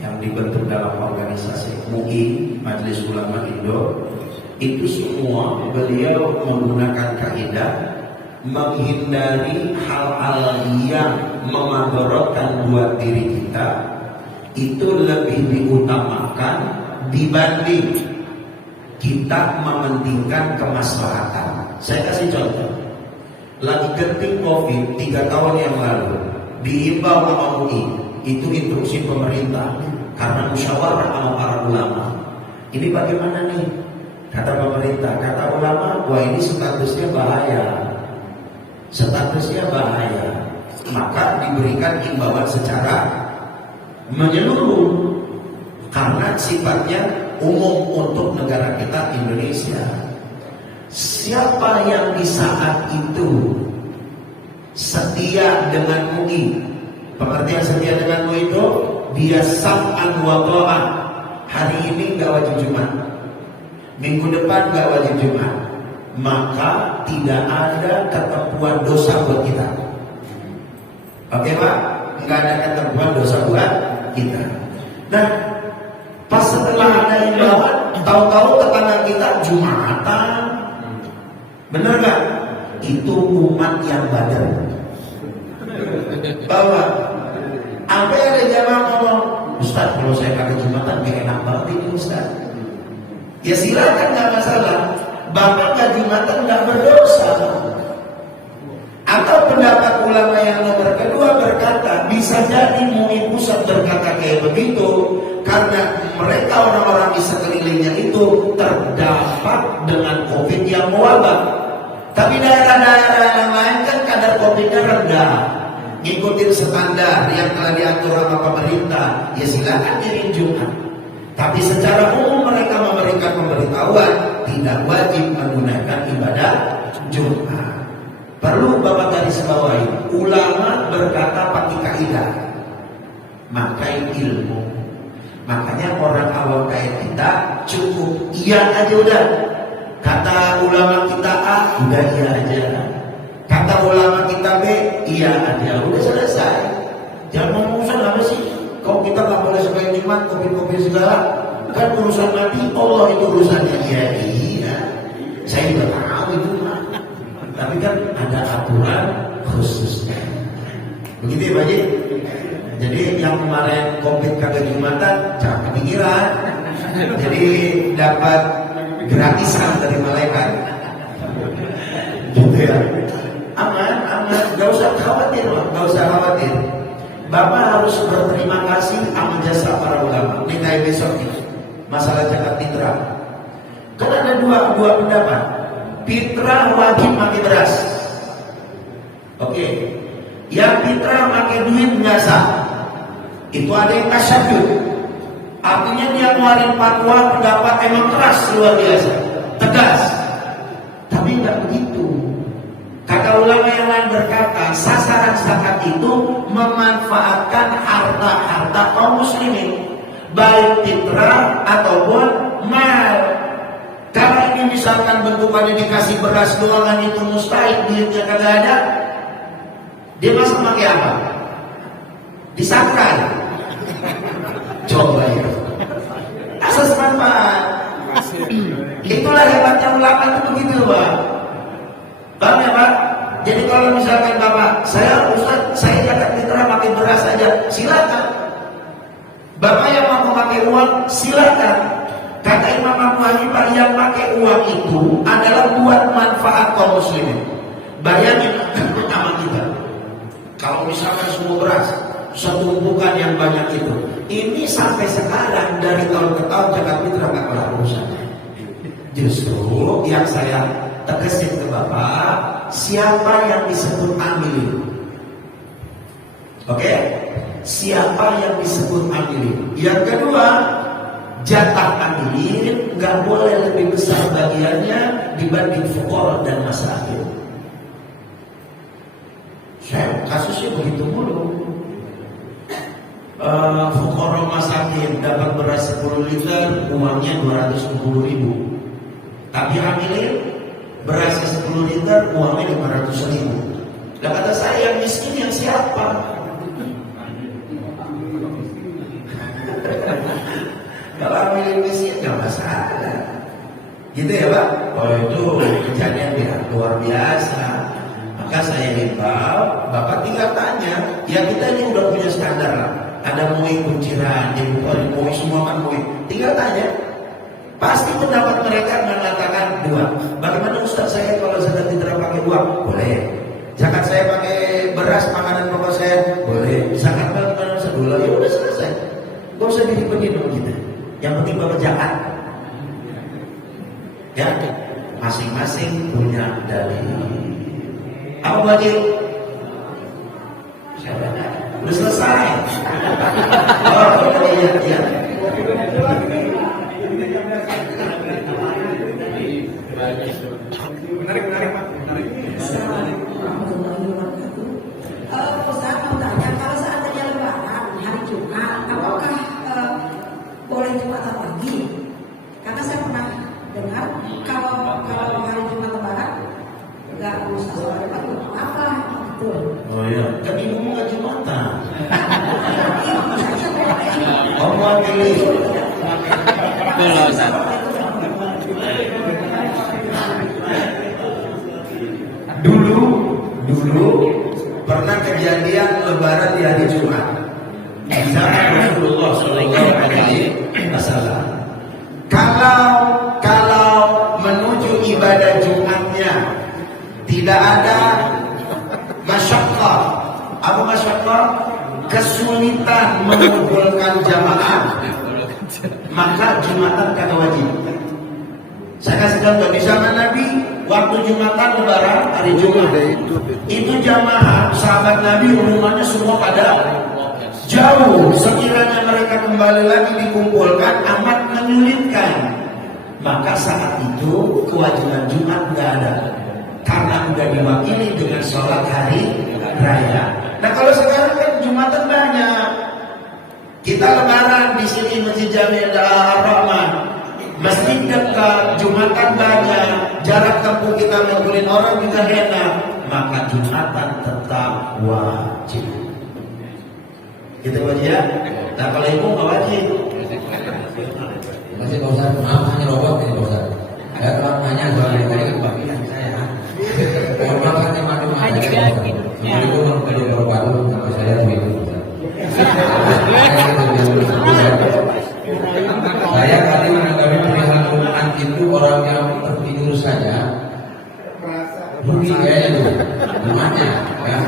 yang dibentuk dalam organisasi MUI, Majelis Ulama Indo, itu semua beliau menggunakan kaidah menghindari hal-hal yang memadorotkan buat diri kita, itu lebih diutamakan dibanding kita mementingkan kemaslahatan. Saya kasih contoh, lagi genting COVID 3 tahun yang lalu, diimbau sama MUI, itu instruksi pemerintah karena musyawarah sama para ulama. Ini bagaimana nih? Kata pemerintah, kata ulama, wah ini statusnya bahaya. Statusnya bahaya. Maka diberikan imbauan secara menyeluruh karena sifatnya umum untuk negara kita Indonesia. Siapa yang di saat itu setia dengan MUI? Pengertian setia dengan MUI itu dia sam'an wa ta'ah. Hari ini gak wajib Jumat, minggu depan gak wajib Jumat, maka tidak ada ketentuan dosa buat kita. Oke Pak? Nggak ada ketentuan dosa buat kita. Nah, pas setelah ada imbauan, tahu-tahu tetangga kita Jumatan, bener nggak? Itu umat yang badar. Bahwa apa yang ada jamaah ngomong, Ustaz kalau saya kagak Jumatan gak enak banget ini Ustaz. Ya silakan, nggak masalah. Bapak nggak Jumatan nggak berdosa. Atau pendapat ulama yang nomor kedua berkata, bisa jadi MUI pusat berkata kayak begitu karena mereka orang-orang di sekelilingnya itu terdapat dengan COVID yang mewabah. Tapi daerah-daerah yang lain kan kadar COVID-nya rendah, ngikutin standar yang telah diatur sama pemerintah. Ya silakan kirim Jumat. Tapi secara umum mereka memberikan pemberitahuan tidak wajib menggunakan ibadah Jumat. Perlu Bapak garis bawahi, ulama berkata pakai kaidah, makai ilmu. Makanya orang awam kayak kita cukup iya aja udah. Kata ulama kita A, udah iya aja. Kata ulama kita B, iya aja. Udah selesai. Jangan ngomong apa sih? Kalau kita nggak boleh sekali Jumat, kopi-kopi segala, kan urusan mati Allah itu urusannya. Iya. Saya juga tahu itu mah. Tapi kan ada aturan khususnya. Begitu ya Pak Haji? Jadi yang kemarin COVID kagak Jumatan, jangan kepikiran. Jadi dapat gratisan dari malaikat. Gitu ya. Aman, gak usah khawatir Pak, gak usah khawatir. Bapak harus berterima kasih sama jasa para ulama. Ini kayak besok nih, masalah zakat fitrah. Kan ada dua pendapat. Fitrah wajib pakai beras. Oke. Yang fitrah pakai duit nggak sah. Itu ada yang tasyadud. Artinya dia ngeluarin fatwa pendapat emang keras luar biasa, tegas. Tapi nggak begitu. Kata ulama yang lain berkata, sasaran zakat itu memanfaatkan harta-harta kaum muslimin, baik fitrah ataupun mal. Kalau ini misalkan bentukannya dikasih beras doangan itu mustahil, duitnya kagak ada, dia masa pakai apa? Disangrai. Coba ya. Asas manfaat. Itulah hebatnya ulama itu begitu, Pak. Paham ya, Pak? Jadi kalau misalkan Bapak, Ustaz, saya zakat fitrah pakai beras saja, silakan. Bapak yang mau pakai uang, silakan. Kata Imam Abu Hanifah, yang pakai uang itu adalah buat manfaat kaum muslimin. Bayangin sama kita. Kalau misalkan semua beras, satu tumpukan yang banyak itu, ini sampai sekarang dari tahun ke tahun zakat fitrah nggak pernah urusannya. Justru yang saya tegasin ke Bapak, siapa yang disebut amilin? Oke? Siapa yang disebut amilin? Yang kedua, jatah amilin nggak boleh lebih besar bagiannya dibanding fuqara dan masakin. Saya kasusnya begitu mulu. Fuqara masakin dapat beras 10 liter, uangnya 260.000. Tapi amilin berasnya 10 liter, uangnya 500.000. Lah kata saya, yang miskin yang siapa? Kalau amilin miskin nggak masalah. Gitu ya Pak? Oh itu kejadian luar biasa. Maka saya himbau, Bapak tinggal tanya. Ya kita ini udah punya standar lah. Ada MUI kunciran, MUI semua kan MUI. Tinggal tanya. Pasti pendapat mereka mengatakan 2. Bagaimana Ustaz saya kalau zakat fitrah pakai 2? Boleh. Zakat saya pakai beras makanan pokok saya? Boleh. Zakat makanan sebulan? Ya udah selesai. Gak usah dipendin gitu. Yang penting Bapak zakat. Ya, masing-masing punya dalil. Apa wajib? Siapa? Udah selesai. Oh iya. Menarik Pak. Ustaz mau tanya, kalau seandainya lebaran hari Jumat, apakah boleh Jumatan pagi? Karena saya pernah dengar kalau hari Jumat lebaran nggak usah sholat Jumat, apa gitu. Oh iya, kan ibu mau nggak Jumatan. Oh mau pilih. Betul Ustaz. Dulu pernah kejadian lebaran di hari Jumat. Di zaman Rasulullah SAW. Kalau menuju ibadah Jumatnya tidak ada masyaqqah. Apa masyaqqah? Kesulitan mengumpulkan jamaah, maka Jumatan kagak wajib. Saya kasih contoh di zaman Nabi, waktu Jumatan lebaran hari Jumat, itu jamaah sahabat Nabi rumahnya semua pada jauh. Sekiranya mereka kembali lagi dikumpulkan amat menyulitkan. Maka saat itu kewajiban Jumat nggak ada, karena sudah diwakili dengan sholat hari raya. Nah kalau sekarang kan Jumatan banyak. Kita lebaran di sini Masjid Jami' Ar-Rahman, masjid dekat, Jumatan banyak, jarak tempuh kita ngumpulin orang juga enak, maka Jumatan tetap wajib. Gitu wajib ya? Nah kalau ibu nggak wajib. Masih Pak Ustaz, maaf hanya robot ini Pak Ustaz. Saya telah nanya soal yang tadi kan bagian saya. Mohon maaf hanya macam-macam. Itu membeli baru sampai saya begitu. Saya tadi menanggapi perihal Quran itu orang yang tertidur saja rugi kayaknya tuh rumahnya ya.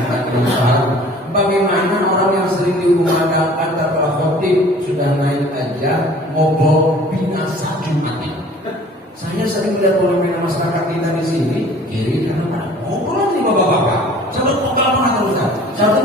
Bagaimana orang yang sering diumandangkan kata khotib sudah naik aja mogok binasa Jumatnya. Saya sering melihat orang masyarakat kita di sini kiri karena ngobrol nih bapak-bapak. Sahabat ngobrol mana Ustaz? Sahabat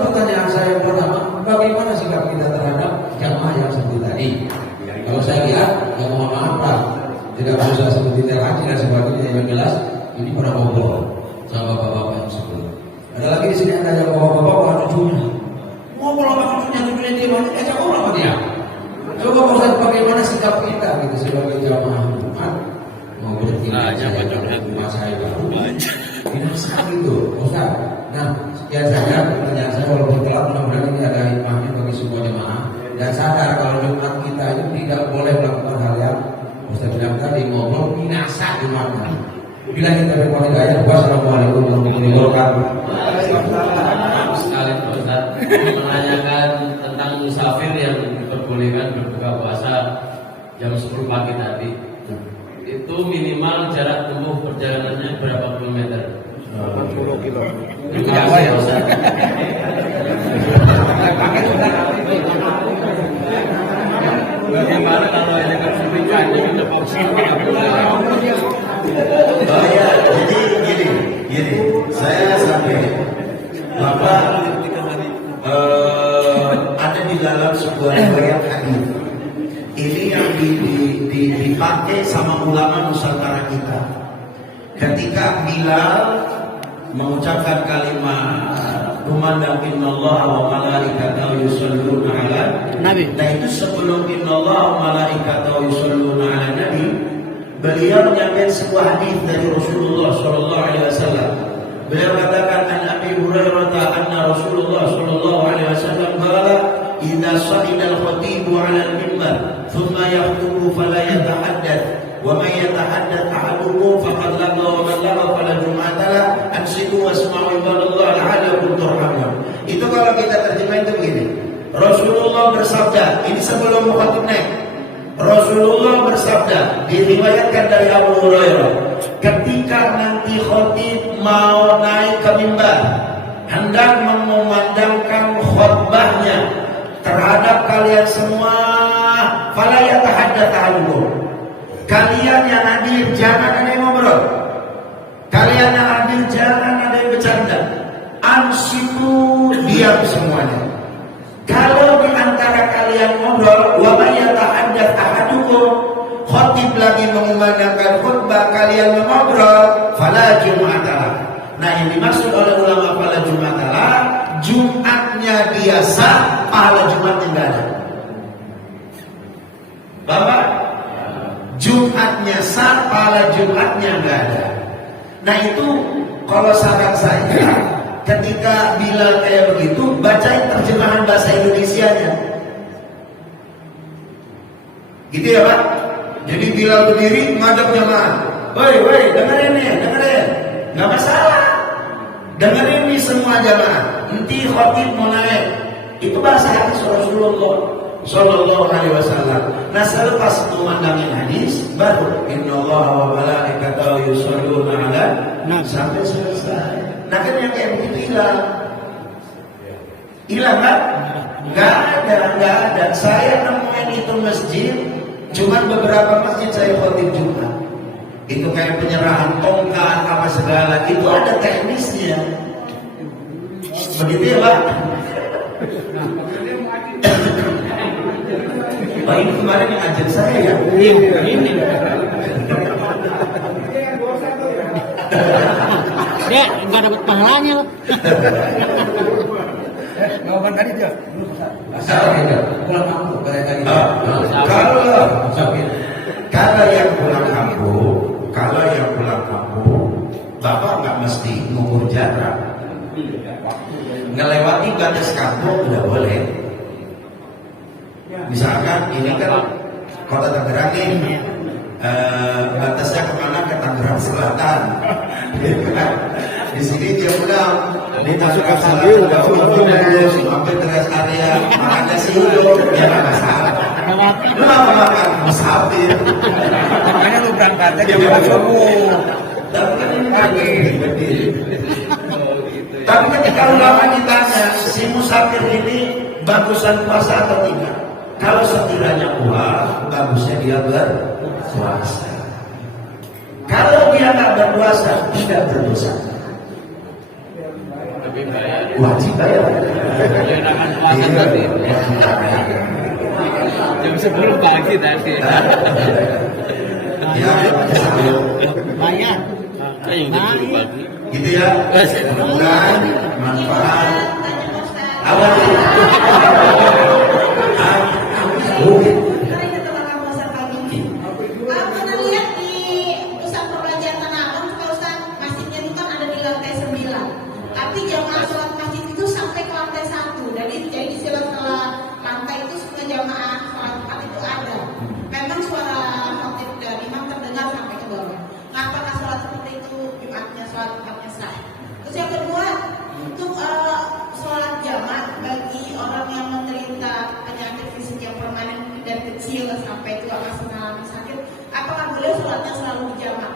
banyak bocornya. masa itu Banyak. ini sekali itu Ustaz. Nah sekian saja pertanyaan saya, walaupun telat, mudah-mudahan ini ada hikmahnya bagi semua jemaah dan sadar kalau Jumat kita itu tidak boleh melakukan hal yang Ustaz bilang tadi, ngobrol binasa Jumatnya. Bila kita berkomunikasi, wassalamualaikum warahmatullahi wabarakatuh. Sekali Pak Ustaz menanyakan tentang musafir yang diperbolehkan berbuka puasa jam 10 pagi tadi. Itu minimal jarak tempuh perjalanannya berapa kilometer? 80 kilo. Berapa ya Ustaz? Bagaimana kalau ini kan sertifikatnya kita paksa? Oh ya, jadi gini, saya sampai Bapak ada di dalam sebuah riwayat hadis. Ini yang dipakai sama ulama Nusantara kita. Ketika Bilal mengucapkan kalimat "Kumandang innallaha wa malaikatahu yusholluna 'alan nabi." Nah itu sebelum innallaha wa malaikatahu yusholluna 'alan nabi, beliau menyampaikan sebuah hadis dari Rasulullah sallallahu alaihi wasallam. Beliau katakan an Abi Hurairah anna Rasulullah sallallahu alaihi wasallam qala idza shahida al-khatib 'ala al-minbar thumma yakhutubu fala yatahaddath wa man yatahaddath ahadukum faqad lagha wa man lagha fala jum'ata la ansitu wasma'u ibadallah la'allakum turhamun. Itu kalau kita terjemahin itu begini. Rasulullah bersabda, ini sebelum khatib naik. Rasulullah bersabda, diriwayatkan dari Abu Hurairah, ketika nanti khatib mau naik ke mimbar, hendak mengumandangkan khutbahnya terhadap kalian semua, fala yatahaddatsu ahadukum. Kalian yang hadir jangan ada yang ngobrol. Kalian yang hadir jangan ada yang bercanda. Ansitu, diam semuanya. Kalau di antara kalian ngobrol, wa may yatahaddatsu ahadukum, khatib lagi mengumandangkan khutbah, kalian mengobrol, fala jum'atalah. Nah yang dimaksud oleh ulama fala jum'atalah, Jumatnya dia sah, pahala Jumatnya enggak ada. Bapak, Jumatnya sah, pahala Jumatnya enggak ada. Nah itu kalau saran saya, ketika Bilal kayak begitu, bacain terjemahan bahasa Indonesianya. Gitu ya Pak. Jadi Bilal berdiri ngadep jamaah. Woi, dengerin nih, dengerin. Nggak masalah. Dengerin nih semua jamaah. Nanti khatib mau naik. Itu bahasa hadis Rasulullah Sallallahu Alaihi Wasallam. Nah selepas memandangin hadis, baru innallaha wa malaikatahu yusholluna 'alan sampai selesai. Nah kan yang kayak begitu hilang kan? Nggak ada. Saya nemuin itu masjid, cuman beberapa masjid saya khotib Jumat. Itu kayak penyerahan tongkat apa segala, itu ada teknisnya. Begitu ya Pak? Oh ini kemarin yang ajak saya ya? Ini. Dek, nggak dapat pahalanya loh. Jawaban tadi aja. Pulang kampung kayak tadi. Kalau yang pulang kampung, Bapak nggak mesti mengukur jarak. Ngelewati batas kampung udah boleh. Misalkan ini kan Kota Tangerang nih. Batasnya kemana? Ke Tangerang Selatan. Di sini dia bilang di Tangerang Selatan sampai ke rest area makanya sih ya nggak masalah. Lu apa makan musafir? Makanya lu berangkatnya jam 10. Tapi ketika ulama ditanya si musafir ini bagusan puasa atau tidak? Kalau sekiranya puasa, bagusnya dia berpuasa. Kalau dia nggak berpuasa, tidak berdosa. Lebih bayar. Wajib bayar. Enakan puasa tadi. Jam 10 pagi tadi. Ya, Bayar. Yang jam 10 pagi. gitu ya. Mudah-mudahan manfaat. Awal. Kalau pernah lihat di pusat perbelanjaan kecil sampai tua masih mengalami sakit, apakah boleh sholatnya selalu berjamaah?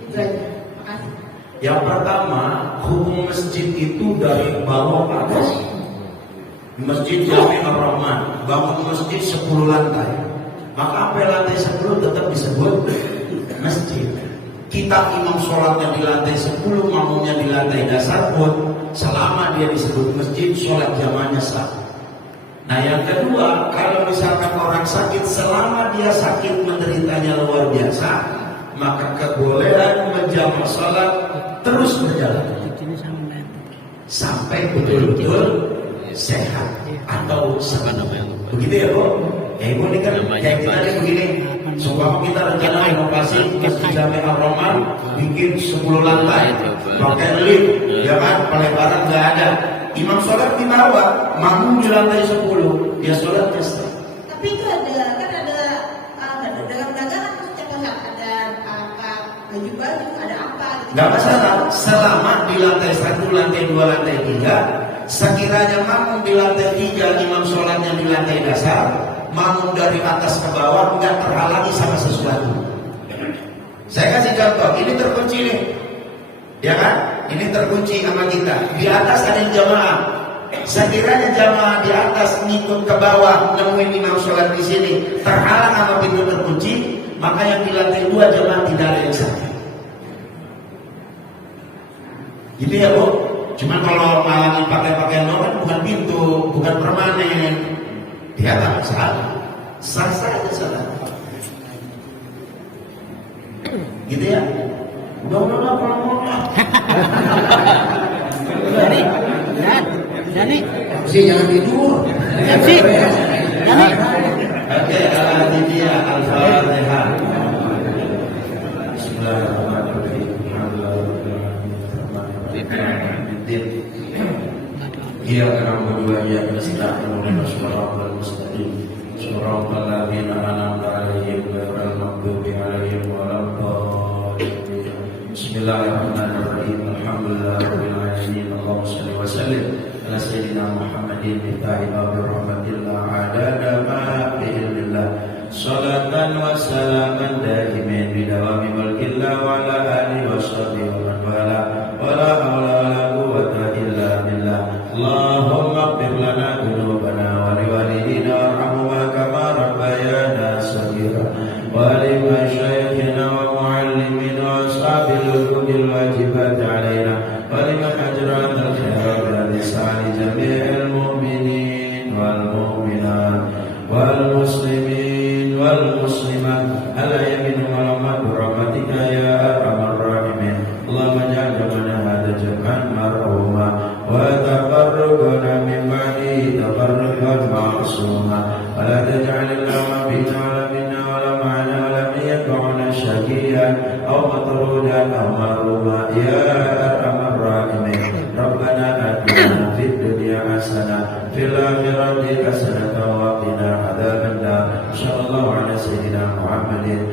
Itu aja. Makasih. Yang pertama, hukum masjid itu dari bawah ke atas. Masjid Jami Ar-Rahman, bangun masjid 10 lantai, maka sampai lantai 10 tetap disebut masjid. Kita imam sholatnya di lantai 10, makmumnya di lantai dasar pun, selama dia disebut masjid, sholat jamaahnya sah. Nah yang kedua, kalau misalkan orang sakit, selama dia sakit menderitanya luar biasa, maka kebolehan menjamak sholat terus berjalan sampai betul-betul sehat atau sebenarnya. Begitu ya Bu? Ya Ibu ini kan kayak kita nih begini. Seumpama kita rencana renovasi Masjid Jami Ar-Rahman, bikin 10 lantai, pakai lift, ya kan? Pelebaran nggak ada. Imam sholat di bawah, makmum di lantai 10, dia sholat biasa. Tapi itu ada dalam dagangan ada apa baju-baju, ada apa? Nggak masalah, selama di lantai 1, lantai 2, lantai 3, sekiranya makmum di lantai 3, imam sholatnya di lantai dasar, makmum dari atas ke bawah nggak terhalangi sama sesuatu. Saya kasih contoh, ini terkunci nih, ya kan? Ini terkunci sama kita. Di atas ada jamaah. Sekiranya jamaah di atas ngikut ke bawah, nemuin imam sholat di sini, terhalang sama pintu terkunci, maka yang di lantai 2 jamaah tidak ada yang sakit. Gitu ya Bu? Cuma kalau malah pakai pakaian kan bukan pintu, bukan permanen. Dia tak salah. Sah-sah aja salah. Gitu ya? Udah kalau Jadi, sih jangan tidur. jadi, Oke, dia Al-Fatihah. Bismillahirrahmanirrahim. Iya karena berdua ya mustaqim dan shiratal mustaqim shiratal ladzina an'amta 'alaihim ghairil maghdubi 'alaihim waladdallin. Bismillahirrahmanirrahim. Alhamdulillahirabbil alamin. Allahumma shalli wa sallim ala sayyidina Muhammadin miftahi babir rahmatillah adada ma fi ilmillah salatan wa salaman daimin bidawami mulkillah wa ala alihi wa sahbihi wa man wala wala hawla wala quwwata illa billah. Allahumma ighfir lana dhunubana wa liwalidina warhamhuma kama rabbayana shaghira wa li mashayikhina wa muallimina wa ashabil hudil wajibati alaina wa liman ajra al-khairat lisani jami'il mu'minin wal mu'minat wal muslimin wal muslimat ala yamin wa rahmatika ya arhamar rahimin. Allahumma ja'al jamana hadha jam'an marhuma wa tafarruqna min ba'di tafarruqan ma'suma wa la taj'alna bina wa la minna wa la ma'ana wa la yad'una syaqiyan aw matrudan aw marhuma ya arhamar rahimin. Rabbana atina fid dunya hasanah fil akhirati hasanah wa qina adzabannar. Sallallahu ala sayyidina Muhammadin